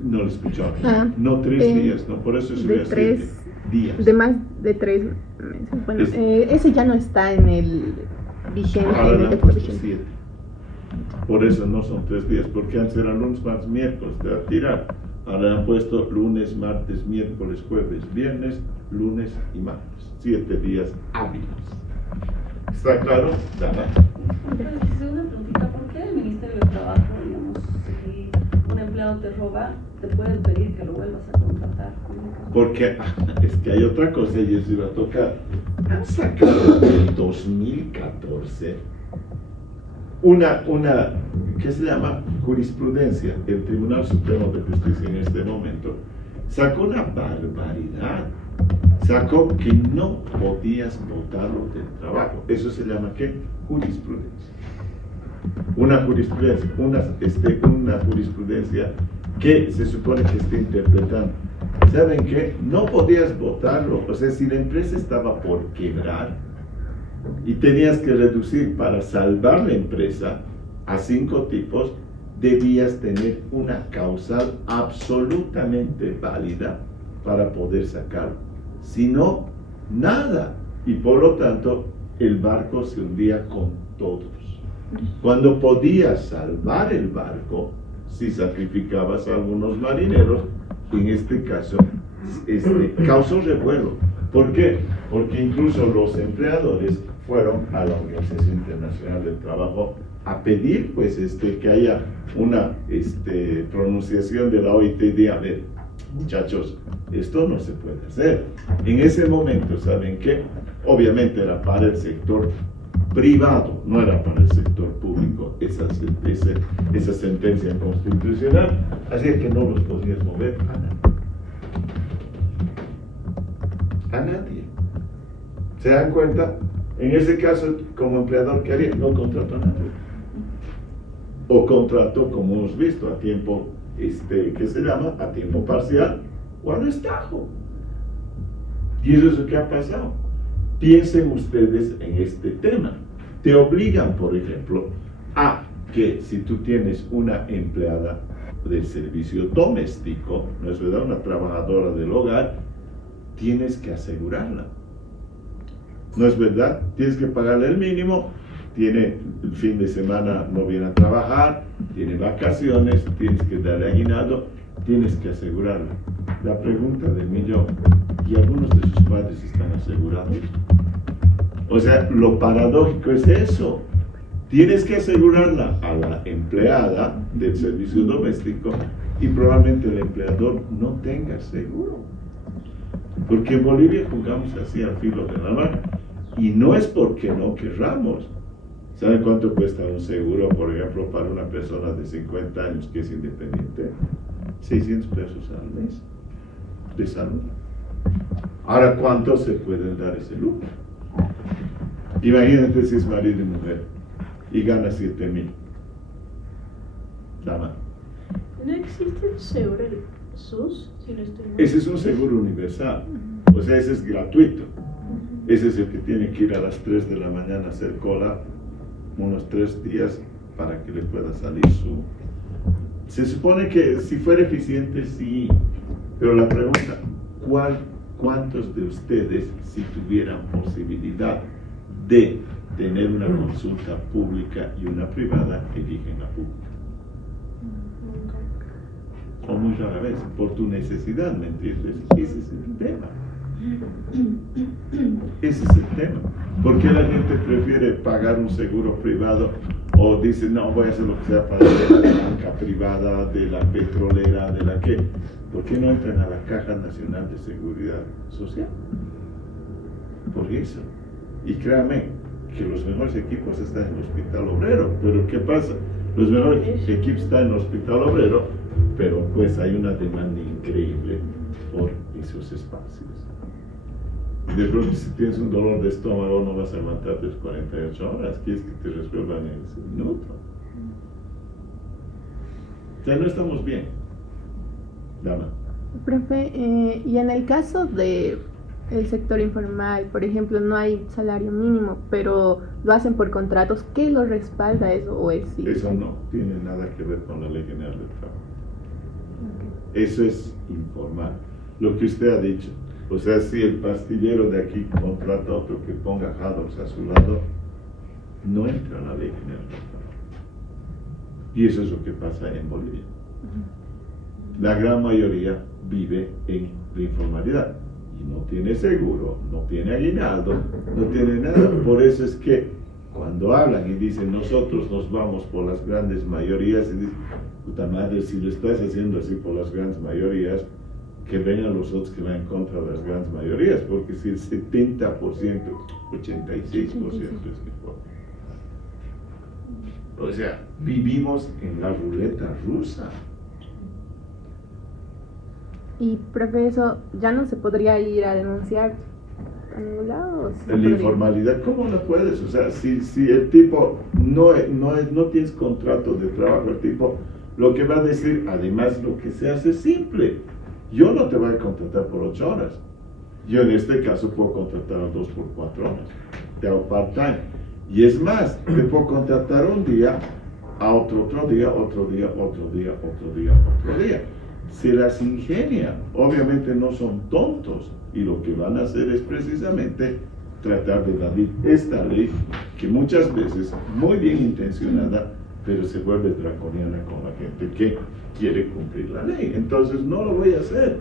No lo escuchaba. No, 3 días, no, por eso de 3 días. De más de 3 meses. Bueno, ese ya no está en el vigente, Ahora en el le han texto puesto vigente. 7. Por eso no son 3 días, porque antes eran lunes, martes, miércoles, de tirar. Ahora le han puesto lunes, martes, miércoles, jueves, viernes, lunes y martes. 7 días hábiles. ¿Está claro? Dana. Segunda preguntita, ¿por qué el Ministerio de Trabajo, digamos, si un empleado te roba, te pueden pedir que lo vuelvas a contratar? Porque es que hay otra cosa y eso iba a tocar. Han sacado en el 2014 una, ¿qué se llama? Jurisprudencia. El Tribunal Supremo de Justicia en este momento sacó una barbaridad. Sacó que no podías votarlo del trabajo. Eso se llama ¿qué? Jurisprudencia. Una jurisprudencia que se supone que está interpretando. ¿Saben qué? No podías votarlo. O sea, si la empresa estaba por quebrar y tenías que reducir para salvar la empresa a 5 tipos, debías tener una causal absolutamente válida para poder sacarlo. Si no, nada. Y por lo tanto, el barco se hundía con todos. Cuando podías salvar el barco, si sacrificabas a algunos marineros, en este caso, causó revuelo. ¿Por qué? Porque incluso los empleadores fueron a la Organización Internacional del Trabajo a pedir pues que haya una pronunciación de la OIT de, a ver, muchachos, esto no se puede hacer. En ese momento, ¿saben qué? Obviamente era para el sector privado, no era para el sector público esa sentencia constitucional, así que no los podías mover a nadie. A nadie. ¿Se dan cuenta? En ese caso, como empleador, ¿qué haría? No contrató a nadie. O contrató, como hemos visto, a tiempo, ¿qué se llama? A tiempo parcial o a destajo. Y eso es lo que ha pasado. Piensen ustedes en este tema. Te obligan, por ejemplo, a que si tú tienes una empleada del servicio doméstico, ¿no es verdad? Una trabajadora del hogar, tienes que asegurarla. ¿No es verdad? Tienes que pagarle el mínimo, tiene el fin de semana, no viene a trabajar, tiene vacaciones, tienes que darle aguinaldo, tienes que asegurarla. La pregunta del millón, ¿y algunos de sus padres están asegurados? O sea, lo paradójico es eso. Tienes que asegurarla a la empleada del servicio doméstico y probablemente el empleador no tenga seguro. Porque en Bolivia jugamos así al filo de la mano. Y no es porque no querramos. ¿Saben cuánto cuesta un seguro, por ejemplo, para una persona de 50 años que es independiente? 600 pesos al mes de salud. Ahora, ¿cuánto se pueden dar ese lujo? Imagínate si es marido y mujer y gana 7.000. Dama. ¿No existe el seguro del SUS? Si no estoy mal. Ese es un seguro universal. O sea, ese es gratuito. Ese es el que tiene que ir a las 3 de la mañana a hacer cola unos 3 días para que le pueda salir su... Se supone que si fuera eficiente, sí. Pero la pregunta, ¿cuántos de ustedes, si tuvieran posibilidad de tener una consulta pública y una privada, eligen la pública? O muy rara vez, por tu necesidad, ¿me entiendes? Ese es el tema. Ese es el tema. ¿Por qué la gente prefiere pagar un seguro privado o dice, no, voy a hacer lo que sea para de la banca privada, de la petrolera, de la que? ¿Por qué no entran a la Caja Nacional de Seguridad Social? Por eso. Y créanme que los mejores equipos están en el Hospital Obrero. Pero ¿qué pasa? Los mejores equipos están en el Hospital Obrero, pero pues hay una demanda increíble por esos espacios. De pronto, si tienes un dolor de estómago, no vas a aguantarte 48 horas. Quieres que te resuelvan en ese minuto. O sea, no estamos bien. Dama. Profe, y en el caso de el sector informal, por ejemplo, no hay salario mínimo, pero lo hacen por contratos, ¿qué lo respalda eso o es sí? Eso no tiene nada que ver con la Ley General del Trabajo. Eso es informal. Lo que usted ha dicho. O sea, si el pastillero de aquí contrata a otro que ponga haddocks a su lado, no entra en la Ley General del Trabajo. Y eso es lo que pasa en Bolivia. La gran mayoría vive en la informalidad y no tiene seguro, no tiene aguinaldo, no tiene nada. Por eso es que cuando hablan y dicen nosotros nos vamos por las grandes mayorías, y dicen, puta madre, si lo estás haciendo así por las grandes mayorías, que vengan los otros que van en contra de las grandes mayorías, porque si el 70%, 86% es mejor. O sea, vivimos en la ruleta rusa. Y profe, eso ya no se podría ir a denunciar a ningún lado. En la informalidad, ¿cómo no puedes? O sea, si el tipo no tienes contrato de trabajo, el tipo lo que va a decir, además lo que se hace es simple. Yo no te voy a contratar por 8 horas. Yo en este caso puedo contratar a 2 por 4 horas. Te hago part-time. Y es más, te puedo contratar un día, a otro día, otro día, otro día, otro día, otro día. Se las ingenian. Obviamente no son tontos. Y lo que van a hacer es precisamente tratar de evadir esta ley que muchas veces, muy bien intencionada, pero se vuelve draconiana con la gente que quiere cumplir la ley. Entonces no lo voy a hacer.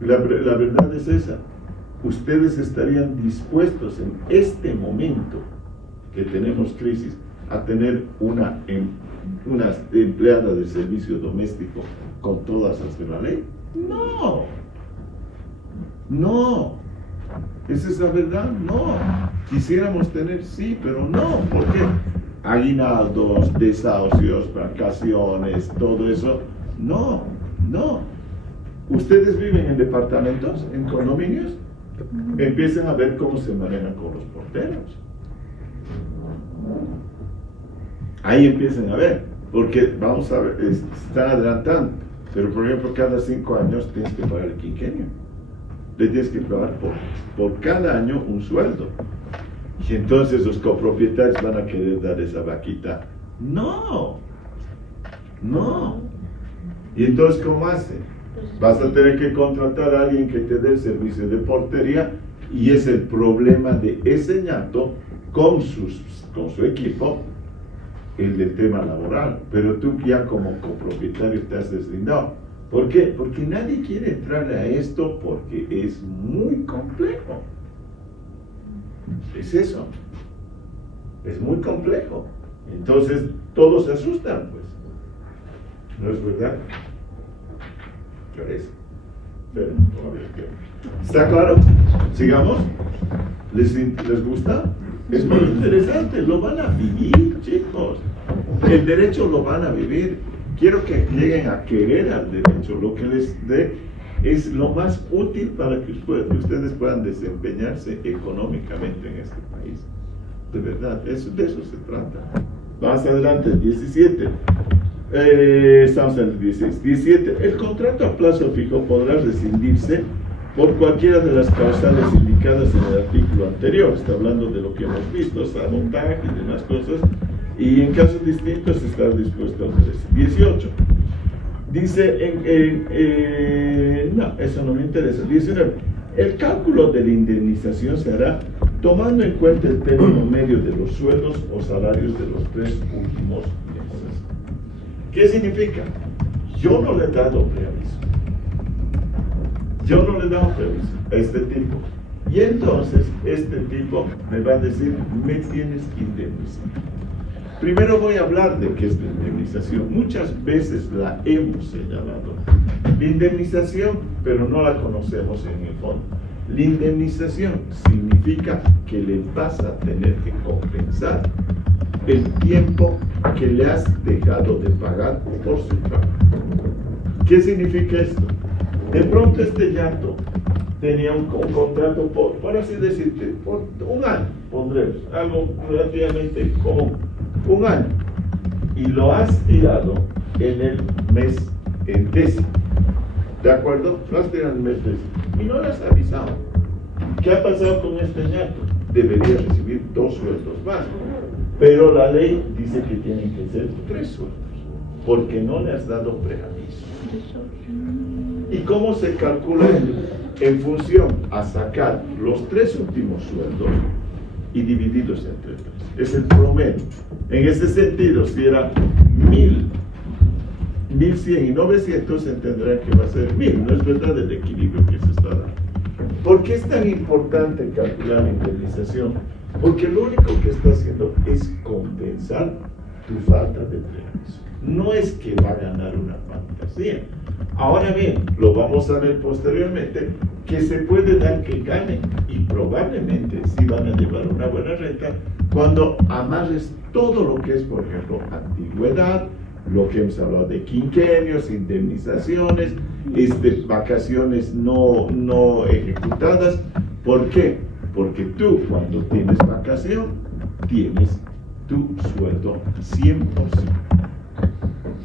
La verdad es esa. Ustedes estarían dispuestos en este momento que tenemos crisis a tener una empleada de servicio doméstico con todas las de la ley. No, no, esa es la verdad. No, quisiéramos tener, sí, pero no. ¿Por qué? Aguinaldos, desahucios, vacaciones, todo eso. No, no. Ustedes viven en departamentos, en condominios, empiecen a ver cómo se manejan con los porteros. Ahí empiezan a ver, porque vamos a ver, están adelantando, pero por ejemplo cada 5 años tienes que pagar el quinquenio, le tienes que pagar por cada año un sueldo, y entonces los copropietarios van a querer dar esa vaquita. No, no. Y entonces ¿cómo hacen? Vas a tener que contratar a alguien que te dé el servicio de portería, y es el problema de ese ñato con su equipo, el del tema laboral. Pero tú ya como copropietario te has deslindado. ¿Por qué? Porque nadie quiere entrar a esto porque es muy complejo. Es eso. Es muy complejo. Entonces todos se asustan, pues. ¿No es verdad? Parece. Pero, ¿está claro? ¿Sigamos? ¿Les gusta? Es muy interesante, lo van a vivir, chicos. El derecho lo van a vivir. Quiero que lleguen a querer al derecho. Lo que les dé es lo más útil para que ustedes puedan desempeñarse económicamente en este país. De verdad, de eso se trata. Más adelante, 17. Estamos en el 16. 17. El contrato a plazo fijo podrá rescindirse por cualquiera de las causales indicadas en el artículo anterior. Está hablando de lo que hemos visto, sabotaje y demás cosas, y en casos distintos está dispuesto a hacer eso. 18. Dice, no, eso no me interesa. 19. El cálculo de la indemnización se hará tomando en cuenta el término medio de los sueldos o salarios de los 3 últimos meses. ¿Qué significa? Yo no le he dado preaviso. Yo no le he dado preaviso a este tipo. Y entonces este tipo me va a decir, me tienes que indemnizar. Primero voy a hablar de qué es la indemnización. Muchas veces la hemos señalado. La indemnización, pero no la conocemos en el fondo. La indemnización significa que le vas a tener que compensar el tiempo que le has dejado de pagar por su trabajo. ¿Qué significa esto? De pronto este llato tenía un contrato por así decirte, por un año, pondremos, algo relativamente común, un año, y lo has tirado en el mes en décimo, ¿de acuerdo? Lo has tirado en el mes décimo, y no lo has avisado. ¿Qué ha pasado con este llato? Debería recibir 2 sueldos más, pero la ley dice que tienen que ser 3 sueldos, porque no le has dado preaviso. ¿Y cómo se calcula en función a sacar los 3 últimos sueldos y divididos entre 3? Es el promedio. En ese sentido, si era 1000, 1100 y 900, entenderán que va a ser 1000. No es verdad el equilibrio que se está dando. ¿Por qué es tan importante calcular la indemnización? Porque lo único que está haciendo es compensar tu falta de preaviso. No es que va a ganar una fantasía. Ahora bien, lo vamos a ver posteriormente, que se puede dar que ganen, y probablemente sí van a llevar una buena renta cuando amarres todo lo que es, por ejemplo, antigüedad, lo que hemos hablado de quinquenios, indemnizaciones, vacaciones no ejecutadas. ¿Por qué? Porque tú, cuando tienes vacación, tienes tu sueldo 100%.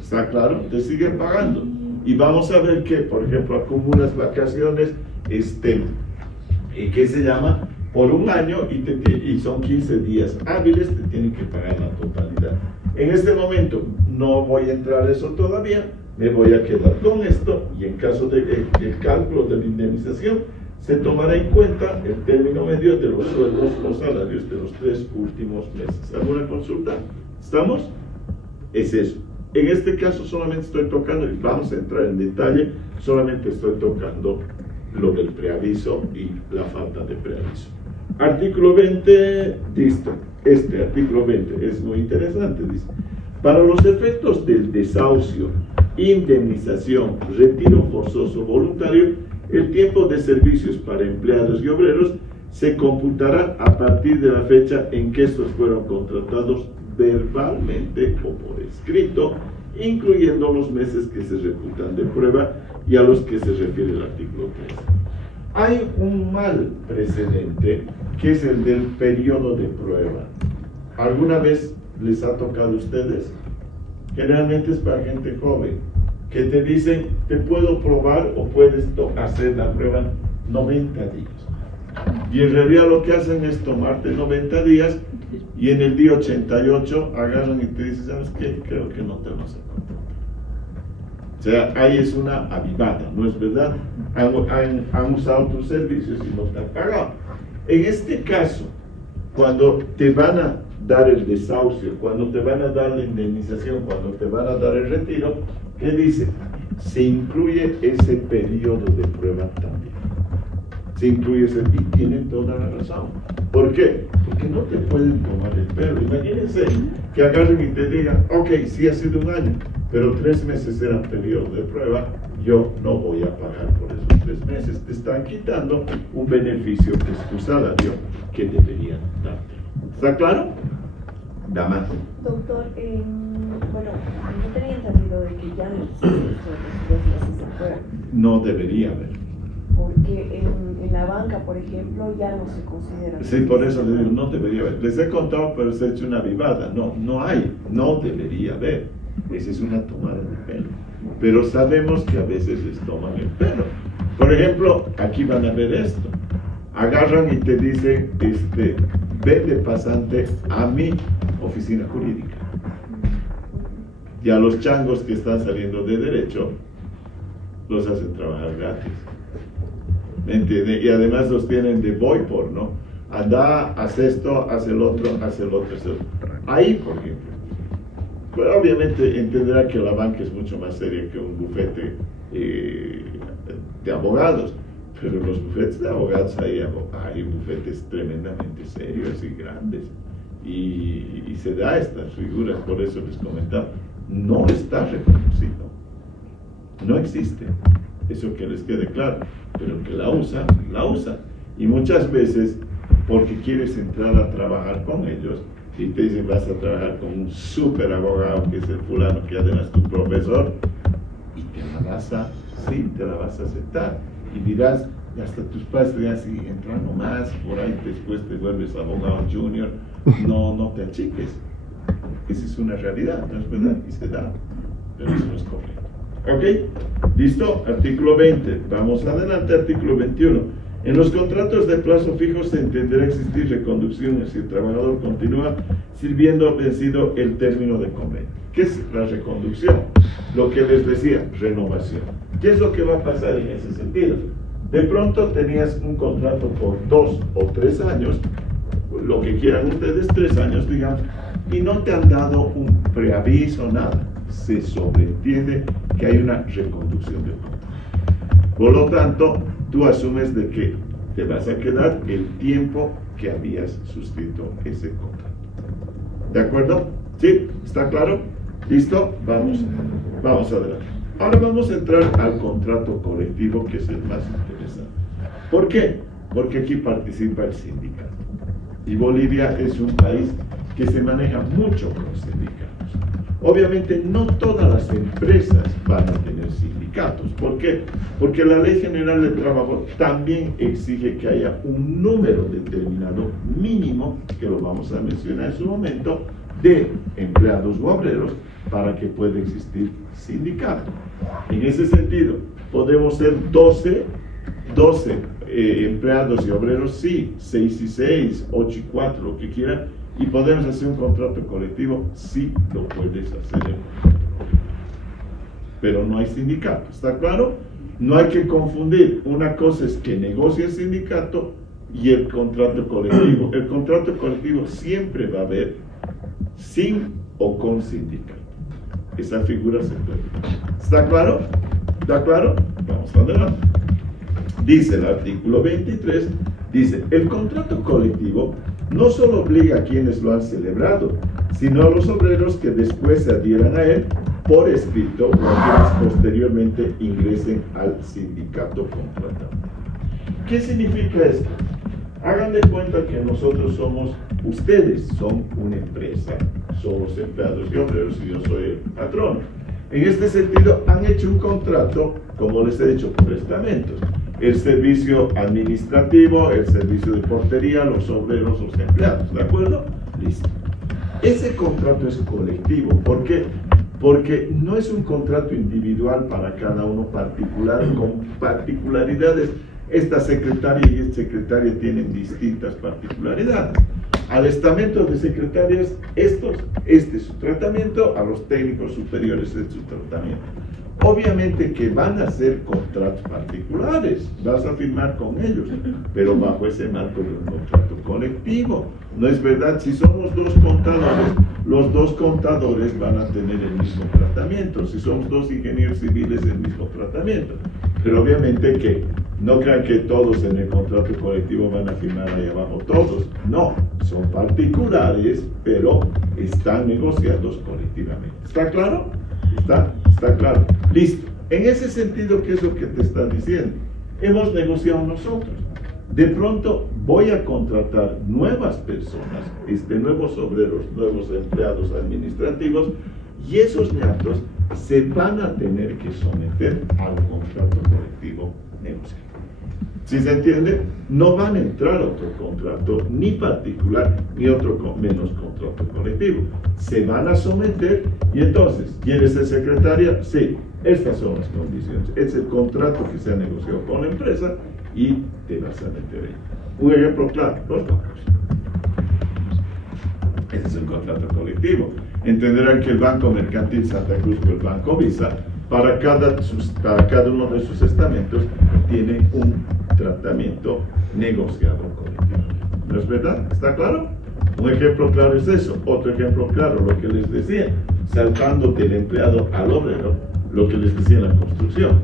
¿Está claro? Te siguen pagando. Y vamos a ver que, por ejemplo, acumulas vacaciones, ¿qué se llama? Por un año y son 15 días hábiles, te tienen que pagar la totalidad. En este momento no voy a entrar a eso todavía, me voy a quedar con esto, y en caso del cálculo de la indemnización, se tomará en cuenta el término medio de los sueldos o salarios de los 3 últimos meses. ¿Alguna consulta? ¿Estamos? Es eso. En este caso solamente estoy tocando, y vamos a entrar en detalle, solamente estoy tocando lo del preaviso y la falta de preaviso. Artículo 20, listo. Este artículo 20 es muy interesante, dice. Para los efectos del desahucio, indemnización, retiro forzoso voluntario, el tiempo de servicios para empleados y obreros se computará a partir de la fecha en que estos fueron contratados verbalmente o por escrito, incluyendo los meses que se reputan de prueba y a los que se refiere el artículo 3. Hay un mal precedente que es el del periodo de prueba. ¿Alguna vez les ha tocado a ustedes? Generalmente es para gente joven, que te dicen, te puedo probar o puedes hacer la prueba 90 días. Y en realidad lo que hacen es tomarte 90 días y en el día 88 agarran y te dicen, ¿sabes qué? Creo que no te vas a contratar. O sea, ahí es una avivada, ¿no es verdad? Han usado tus servicios y no te han pagado. En este caso, cuando te van a dar el desahucio, cuando te van a dar la indemnización, cuando te van a dar el retiro, ¿qué dice? Se incluye ese periodo de prueba también. Se incluye ese, y tienen toda la razón. ¿Por qué? Porque no te pueden tomar el pelo. Imagínense que agarren y te digan, ok, sí ha sido un año, pero 3 meses era periodo de prueba, yo no voy a pagar por esos 3 meses. Te están quitando un beneficio que es tu salario que deberían darte. ¿Está claro? Dama. Doctor, bueno, yo tenía entendido de que ya no existe esto de los 2 meses afuera. No debería haber. Porque en la banca, por ejemplo, ya no se considera. Sí, por eso les digo, no debería haber. Les he contado, pero se ha hecho una vivada. No hay, no debería haber. Esa es una tomada de pelo. Pero sabemos que a veces les toman el pelo. Por ejemplo, aquí van a ver esto. Agarran y te dicen, ve de pasante a mi oficina jurídica. Y a los changos que están saliendo de derecho, los hacen trabajar gratis. ¿Me entiende? Y además los tienen de voy por, ¿no? Anda, haz esto, haz el otro, haz el otro, haz el otro. Ahí, por ejemplo. Pero obviamente entenderá que la banca es mucho más seria que un bufete de abogados. Pero en los bufetes de abogados hay bufetes tremendamente serios y grandes. Y se da estas figuras, por eso les comentaba. No está reconocido. No existe. Eso que les quede claro. Pero el que la usa, la usa. Y muchas veces, porque quieres entrar a trabajar con ellos, y te dicen vas a trabajar con un súper abogado que es el fulano, que además es tu profesor, y te la vas a aceptar. Y dirás, y hasta tus padres te dirán, si entran nomás, por ahí después te vuelves abogado junior, no te achiques. Esa es una realidad, ¿no es verdad? Y se da, pero eso no es correcto. ¿Ok? ¿Listo? Artículo 20. Vamos adelante, artículo 21. En los contratos de plazo fijo se entenderá existir reconducción si el trabajador continúa sirviendo vencido el término de convenio. ¿Qué es la reconducción? Lo que les decía, renovación. ¿Qué es lo que va a pasar en ese sentido? De pronto tenías un contrato por 2 o 3 años, lo que quieran ustedes, 3 años, digamos, y no te han dado un preaviso, nada. Se sobreentiende que hay una reconducción del contrato. Por lo tanto, tú asumes de que te vas a quedar el tiempo que habías suscrito ese contrato. ¿De acuerdo? ¿Sí? ¿Está claro? ¿Listo? Vamos adelante. Ahora vamos a entrar al contrato colectivo, que es el más interesante. ¿Por qué? Porque aquí participa el sindicato. Y Bolivia es un país que se maneja mucho con los sindicatos. Obviamente no todas las empresas van a tener sindicatos. ¿Por qué? Porque la Ley General del Trabajo también exige que haya un número determinado mínimo, que lo vamos a mencionar en su momento, de empleados u obreros para que pueda existir sindicato. En ese sentido, podemos ser 12 empleados y obreros, sí, 6 y 6, 8 y 4, lo que quieran, y podemos hacer un contrato colectivo, sí lo puedes hacer. Pero no hay sindicato, ¿está claro? No hay que confundir, una cosa es que negocie el sindicato y el contrato colectivo. El contrato colectivo siempre va a haber sin o con sindicato. Esa figura se puede. ¿Está claro? ¿Está claro? Vamos adelante. Dice el artículo 23, dice, el contrato colectivo no solo obliga a quienes lo han celebrado, sino a los obreros que después se adhieran a él por escrito o a quienes posteriormente ingresen al sindicato contratado. ¿Qué significa esto? Hagan de cuenta que nosotros somos, ustedes son una empresa, somos empleados y obreros y yo soy el patrón. En este sentido, han hecho un contrato, como les he dicho, por estamentos. El servicio administrativo, el servicio de portería, los obreros, los empleados, ¿de acuerdo? Listo. Ese contrato es colectivo. ¿Por qué? Porque no es un contrato individual para cada uno particular, con particularidades. Esta secretaria y esta secretaria tienen distintas particularidades. Al estamento de secretarias, este es su tratamiento, a los técnicos superiores este es su tratamiento. Obviamente que van a ser contratos particulares, vas a firmar con ellos, pero bajo ese marco de un contrato colectivo. No es verdad, si somos dos contadores, los dos contadores van a tener el mismo tratamiento. Si somos dos ingenieros civiles, el mismo tratamiento. Pero obviamente que no crean que todos en el contrato colectivo van a firmar ahí abajo, todos. No, son particulares, pero están negociados colectivamente. ¿Está claro? ¿Está claro? Listo. En ese sentido, ¿qué es lo que te están diciendo? Hemos negociado nosotros. De pronto voy a contratar nuevas personas, nuevos obreros, nuevos empleados administrativos, y esos ñatos se van a tener que someter al contrato colectivo negociado. ¿Sí se entiende? No van a entrar a otro contrato, ni particular, ni otro menos contrato colectivo. Se van a someter y entonces, ¿quieres ser secretaria? Sí, estas son las condiciones. Es el contrato que se ha negociado con la empresa y te vas a meter ahí. Un ejemplo claro, los bancos. Ese es un contrato colectivo. Entenderán que el Banco Mercantil Santa Cruz o el Banco Visa, para cada uno de sus estamentos, tiene un tratamiento negociado colectivo. ¿No es verdad? ¿Está claro? Un ejemplo claro es eso. Otro ejemplo claro, lo que les decía, saltando del empleado al obrero, lo que les decía en la construcción.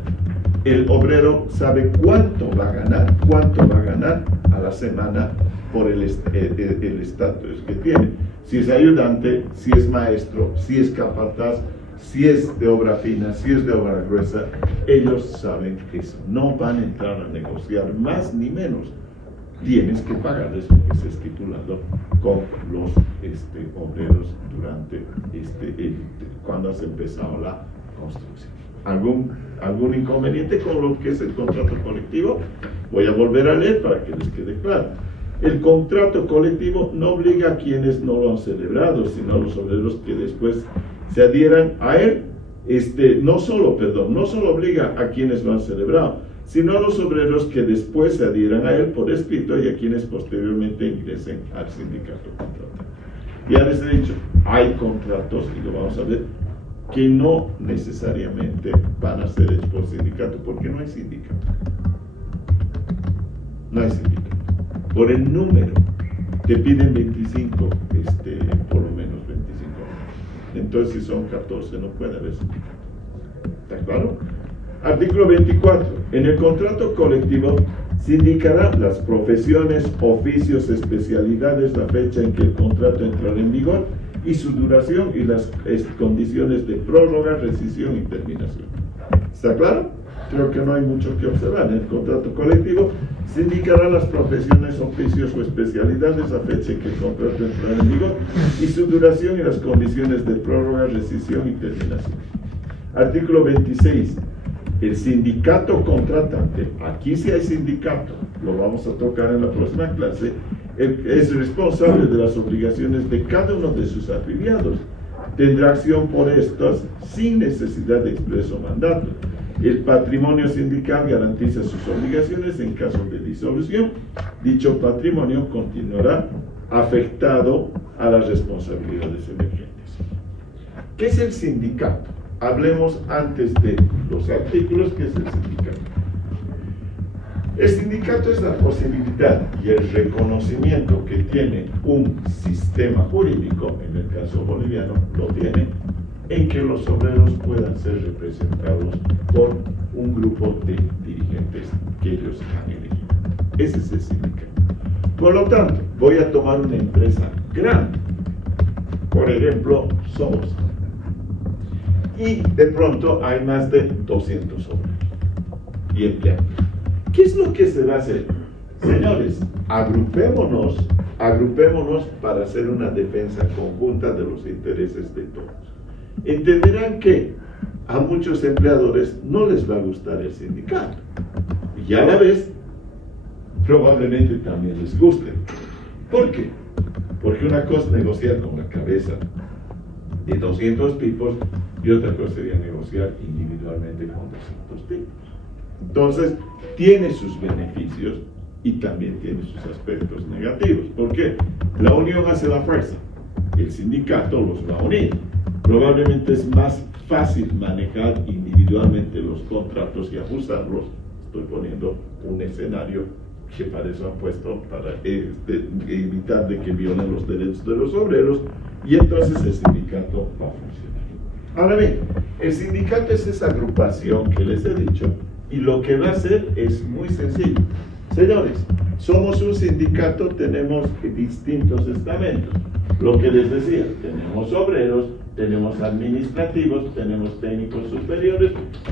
El obrero sabe cuánto va a ganar a la semana por el estatus que tiene. Si es ayudante, si es maestro, si es capataz, si es de obra fina, si es de obra gruesa, ellos saben eso. No van a entrar a negociar más ni menos. Tienes que pagarles lo que se ha estipulado con los obreros durante cuando has empezado la construcción. ¿Algún inconveniente con lo que es el contrato colectivo? Voy a volver a leer para que les quede claro. El contrato colectivo no obliga a quienes no lo han celebrado, sino a los obreros que después se adhieran a él. No solo obliga a quienes lo han celebrado, sino a los obreros que después se adhieran a él por escrito y a quienes posteriormente ingresen al sindicato contratado. Ya les he dicho, hay contratos, y lo vamos a ver, que no necesariamente van a ser hechos por sindicato, porque no hay sindicato. No hay sindicato. Por el número, te piden 25, por lo menos 25. Entonces, si son 14, no puede haber sindicato. ¿Está claro? Artículo 24. En el contrato colectivo se indicarán las profesiones, oficios, especialidades, la fecha en que el contrato entrará en vigor y su duración y las condiciones de prórroga, rescisión y terminación. ¿Está claro? Creo que no hay mucho que observar. En el contrato colectivo se indicarán las profesiones, oficios o especialidades, la fecha en que el contrato entrará en vigor y su duración y las condiciones de prórroga, rescisión y terminación. Artículo 26. El sindicato contratante, aquí sí hay sindicato, lo vamos a tocar en la próxima clase, es responsable de las obligaciones de cada uno de sus afiliados. Tendrá acción por estas sin necesidad de expreso mandato. El patrimonio sindical garantiza sus obligaciones en caso de disolución. Dicho patrimonio continuará afectado a las responsabilidades emergentes. ¿Qué es el sindicato? Hablemos antes de los artículos, ¿qué es el sindicato? El sindicato es la posibilidad y el reconocimiento que tiene un sistema jurídico, en el caso boliviano lo tiene, en que los obreros puedan ser representados por un grupo de dirigentes que ellos han elegido. Ese es el sindicato. Por lo tanto, voy a tomar una empresa grande, por ejemplo, Somos, y de pronto hay más de 200 obreros y empleados. ¿Qué es lo que se va a hacer? Señores, agrupémonos para hacer una defensa conjunta de los intereses de todos. Entenderán que a muchos empleadores no les va a gustar el sindicato y a la vez probablemente también les guste. ¿Por qué? Porque una cosa es negociar con la cabeza de 200 tipos y otra cosa sería negociar individualmente con 200 tipos. Entonces, tiene sus beneficios y también tiene sus aspectos negativos. ¿Por qué? La unión hace la fuerza. El sindicato los va a unir. Probablemente es más fácil manejar individualmente los contratos y ajustarlos. Estoy poniendo un escenario que para eso han puesto, para evitar de que violen los derechos de los obreros, y entonces el sindicato va a funcionar. Ahora bien, el sindicato es esa agrupación que les he dicho, y lo que va a hacer es muy sencillo. Señores, somos un sindicato, tenemos distintos estamentos. Lo que les decía, tenemos obreros, tenemos administrativos, tenemos técnicos superiores,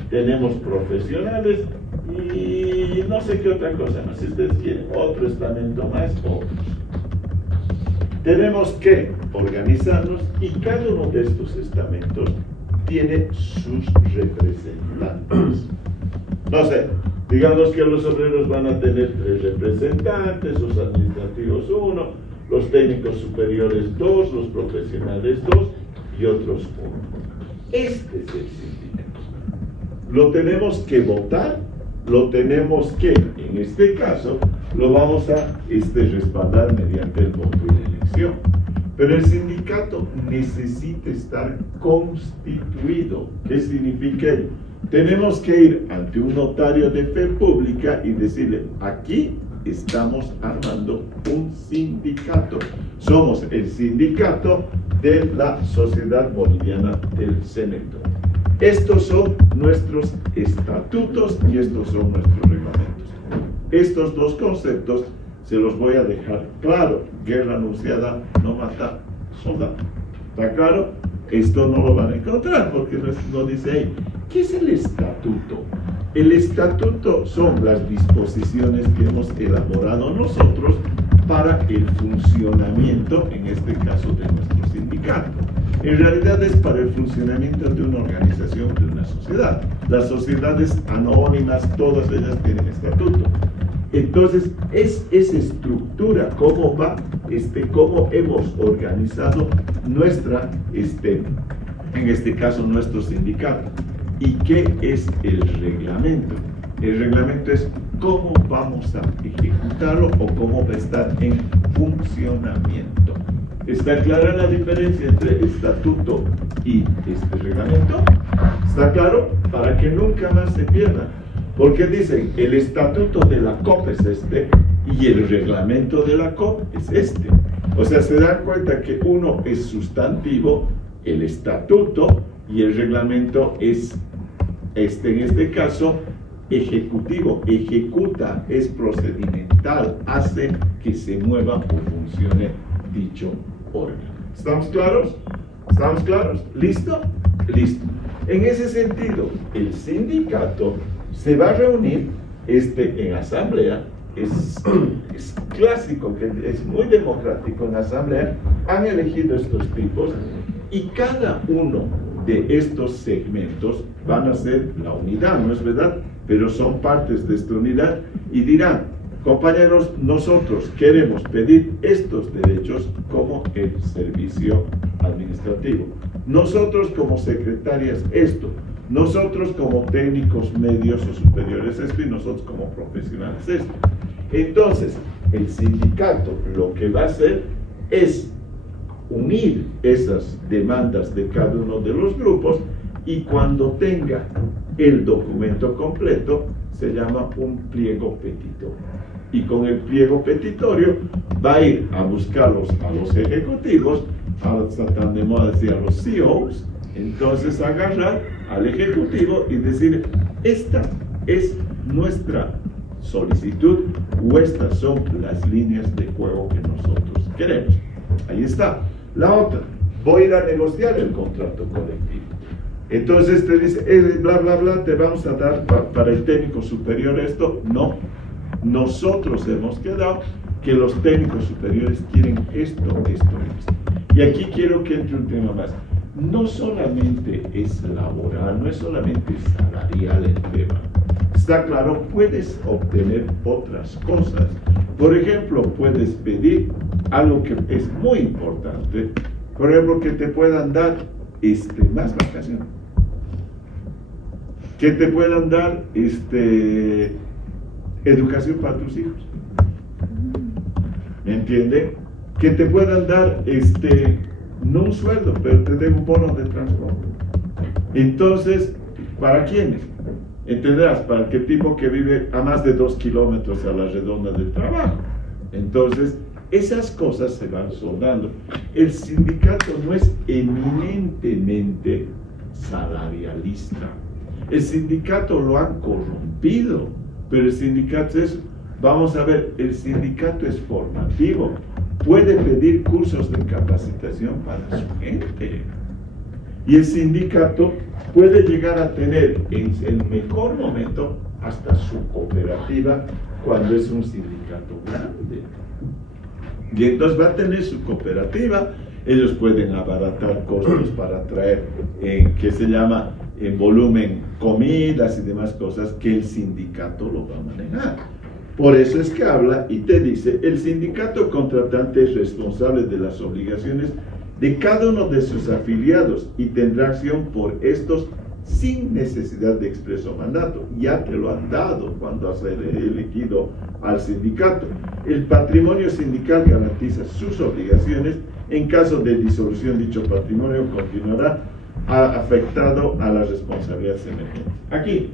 tenemos profesionales y no sé qué otra cosa más. Si ustedes quieren otro estamento más, otros. Tenemos que organizarnos y cada uno de estos estamentos tiene sus representantes. No sé, digamos que los obreros van a tener 3 representantes, los administrativos 1, los técnicos superiores 2, los profesionales 2 y otros 1. Este es el sindicato. Lo tenemos que votar, lo tenemos que, en este caso, lo vamos a respaldar mediante el voto y la elección. Pero el sindicato necesita estar constituido. ¿Qué significa ello? Tenemos que ir ante un notario de fe pública y decirle, aquí estamos armando un sindicato. Somos el sindicato de la Sociedad Boliviana del Cemento. Estos son nuestros estatutos y estos son nuestros reglamentos. Estos dos conceptos se los voy a dejar claro. Guerra anunciada no mata soldado. ¿Está claro? Esto no lo van a encontrar porque no dice ahí. ¿Qué es el estatuto? El estatuto son las disposiciones que hemos elaborado nosotros para el funcionamiento, en este caso, de nuestro sindicato. En realidad es para el funcionamiento de una organización, de una sociedad. Las sociedades anónimas, todas ellas tienen estatuto. Entonces, es esa estructura, cómo va, cómo hemos organizado nuestra, en este caso, nuestro sindicato. ¿Y qué es el reglamento? El reglamento es cómo vamos a ejecutarlo o cómo va a estar en funcionamiento. ¿Está clara la diferencia entre estatuto y reglamento? ¿Está claro? Para que nunca más se pierda. Porque dicen, el estatuto de la COP es y el reglamento de la COP es O sea, se dan cuenta que uno es sustantivo, el estatuto, y el reglamento es, en este caso, ejecutivo. Ejecuta, es procedimental, hace que se mueva o funcione dicho órgano. ¿Estamos claros? ¿Estamos claros? ¿Listo? Listo. En ese sentido, el sindicato se va a reunir en asamblea. Es clásico, que es muy democrático. En asamblea han elegido estos tipos y cada uno de estos segmentos van a ser la unidad, ¿no es verdad? Pero son partes de esta unidad y dirán, compañeros, nosotros queremos pedir estos derechos como el servicio administrativo. Nosotros como secretarias esto. Nosotros como técnicos medios o superiores esto y nosotros como profesionales esto. Entonces, el sindicato lo que va a hacer es unir esas demandas de cada uno de los grupos y cuando tenga el documento completo se llama un pliego petitorio. Y con el pliego petitorio va a ir a buscarlos a los ejecutivos, ahora tratando de moda decir a los CEOs, entonces agarrar al ejecutivo y decir, esta es nuestra solicitud o estas son las líneas de juego que nosotros queremos. Ahí está. La otra, voy a ir a negociar el contrato colectivo. Entonces te dice, bla, bla, bla, te vamos a dar para el técnico superior esto. No, nosotros hemos quedado que los técnicos superiores quieren esto. Y aquí quiero que entre un tema más. No solamente es laboral, no es solamente salarial el tema. Está claro, puedes obtener otras cosas. Por ejemplo, puedes pedir algo que es muy importante, por ejemplo, que te puedan dar más vacaciones, que te puedan dar educación para tus hijos, ¿me entienden? Que te puedan dar no un sueldo, pero te den un bono de transporte. Entonces, ¿para quiénes? Entenderás, para qué tipo que vive a más de 2 kilómetros a la redonda del trabajo. Entonces, esas cosas se van soldando. El sindicato no es eminentemente salarialista. El sindicato lo han corrompido, pero el sindicato es, vamos a ver, el sindicato es formativo. Puede pedir cursos de capacitación para su gente. Y el sindicato puede llegar a tener en el mejor momento hasta su cooperativa cuando es un sindicato grande. Y entonces va a tener su cooperativa, ellos pueden abaratar costos para traer, que se llama en volumen, comidas y demás cosas que el sindicato lo va a manejar. Por eso es que habla y te dice, el sindicato contratante es responsable de las obligaciones de cada uno de sus afiliados y tendrá acción por estos sin necesidad de expreso mandato. Ya te lo han dado cuando has elegido al sindicato. El patrimonio sindical garantiza sus obligaciones. En caso de disolución, dicho patrimonio continuará afectado a las responsabilidades emergentes. Aquí,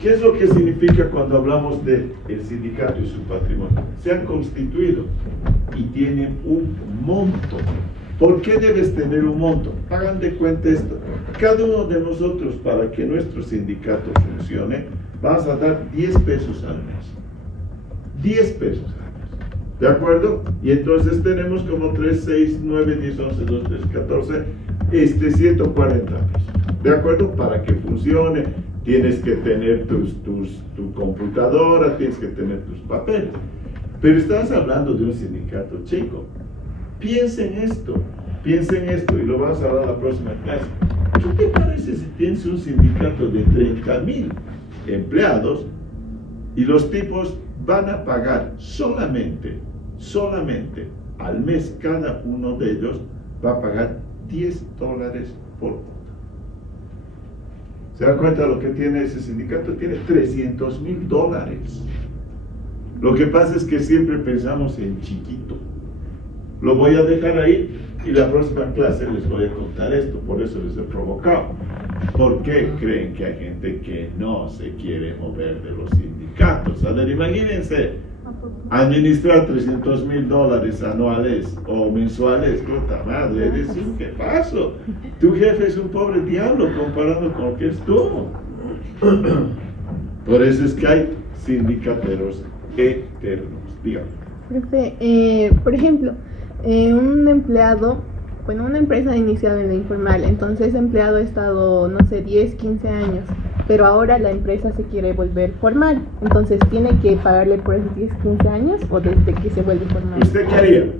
¿qué es lo que significa cuando hablamos del sindicato y su patrimonio? Se han constituido y tienen un monto. ¿Por qué debes tener un monto? Hagan de cuenta esto. Cada uno de nosotros, para que nuestro sindicato funcione, vas a dar 10 pesos al mes. 10 pesos al mes. ¿De acuerdo? Y entonces tenemos como 3, 6, 9, 10, 11, 2, 3, 14, 140 pesos. ¿De acuerdo? Para que funcione, tienes que tener tu computadora, tienes que tener tus papeles. Pero estás hablando de un sindicato chico. Piensa en esto, y lo vamos a hablar la próxima clase. ¿Qué te parece si tienes un sindicato de 30,000 empleados y los tipos van a pagar solamente al mes cada uno de ellos va a pagar $10 por voto? ¿Se dan cuenta de lo que tiene ese sindicato? Tiene $300,000. Lo que pasa es que siempre pensamos en chiquito. Lo voy a dejar ahí y la próxima clase les voy a contar esto, por eso les he provocado. ¿Por qué creen que hay gente que no se quiere mover de los sindicatos? A ver, imagínense, administrar $300,000 anuales o mensuales, puta madre, eres un jefazo. Tu jefe es un pobre diablo comparado con lo que es tú. Por eso es que hay sindicateros eternos. Dígame. Profe, por ejemplo, un empleado, bueno, una empresa ha iniciado en lo informal, entonces ese empleado ha estado, no sé, 10, 15 años, pero ahora la empresa se quiere volver formal, entonces ¿tiene que pagarle por esos 10, 15 años o desde que se vuelve formal? ¿Usted qué haría?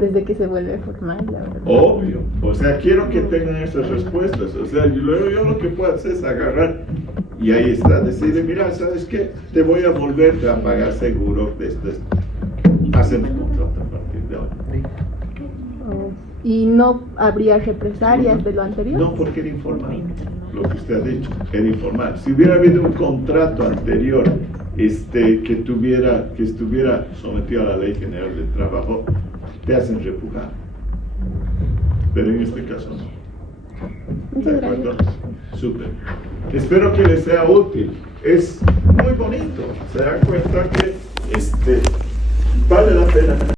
Desde que se vuelve formal, la verdad. Obvio, o sea, quiero que tengan esas respuestas, o sea, yo lo que puedo hacer es agarrar y ahí está, decirle, mira, ¿sabes qué? Te voy a volver a pagar seguro de esto, hacemos contrato a partir de ahora. ¿Y no habría represalias de lo anterior? No, porque era informal, lo que usted ha dicho, era informal. Si hubiera habido un contrato anterior que estuviera sometido a la Ley General del Trabajo, te hacen repujar. Pero en este caso no. Muchas ¿De acuerdo? gracias. Súper. Espero que les sea útil. Es muy bonito. Se dan cuenta que vale la pena.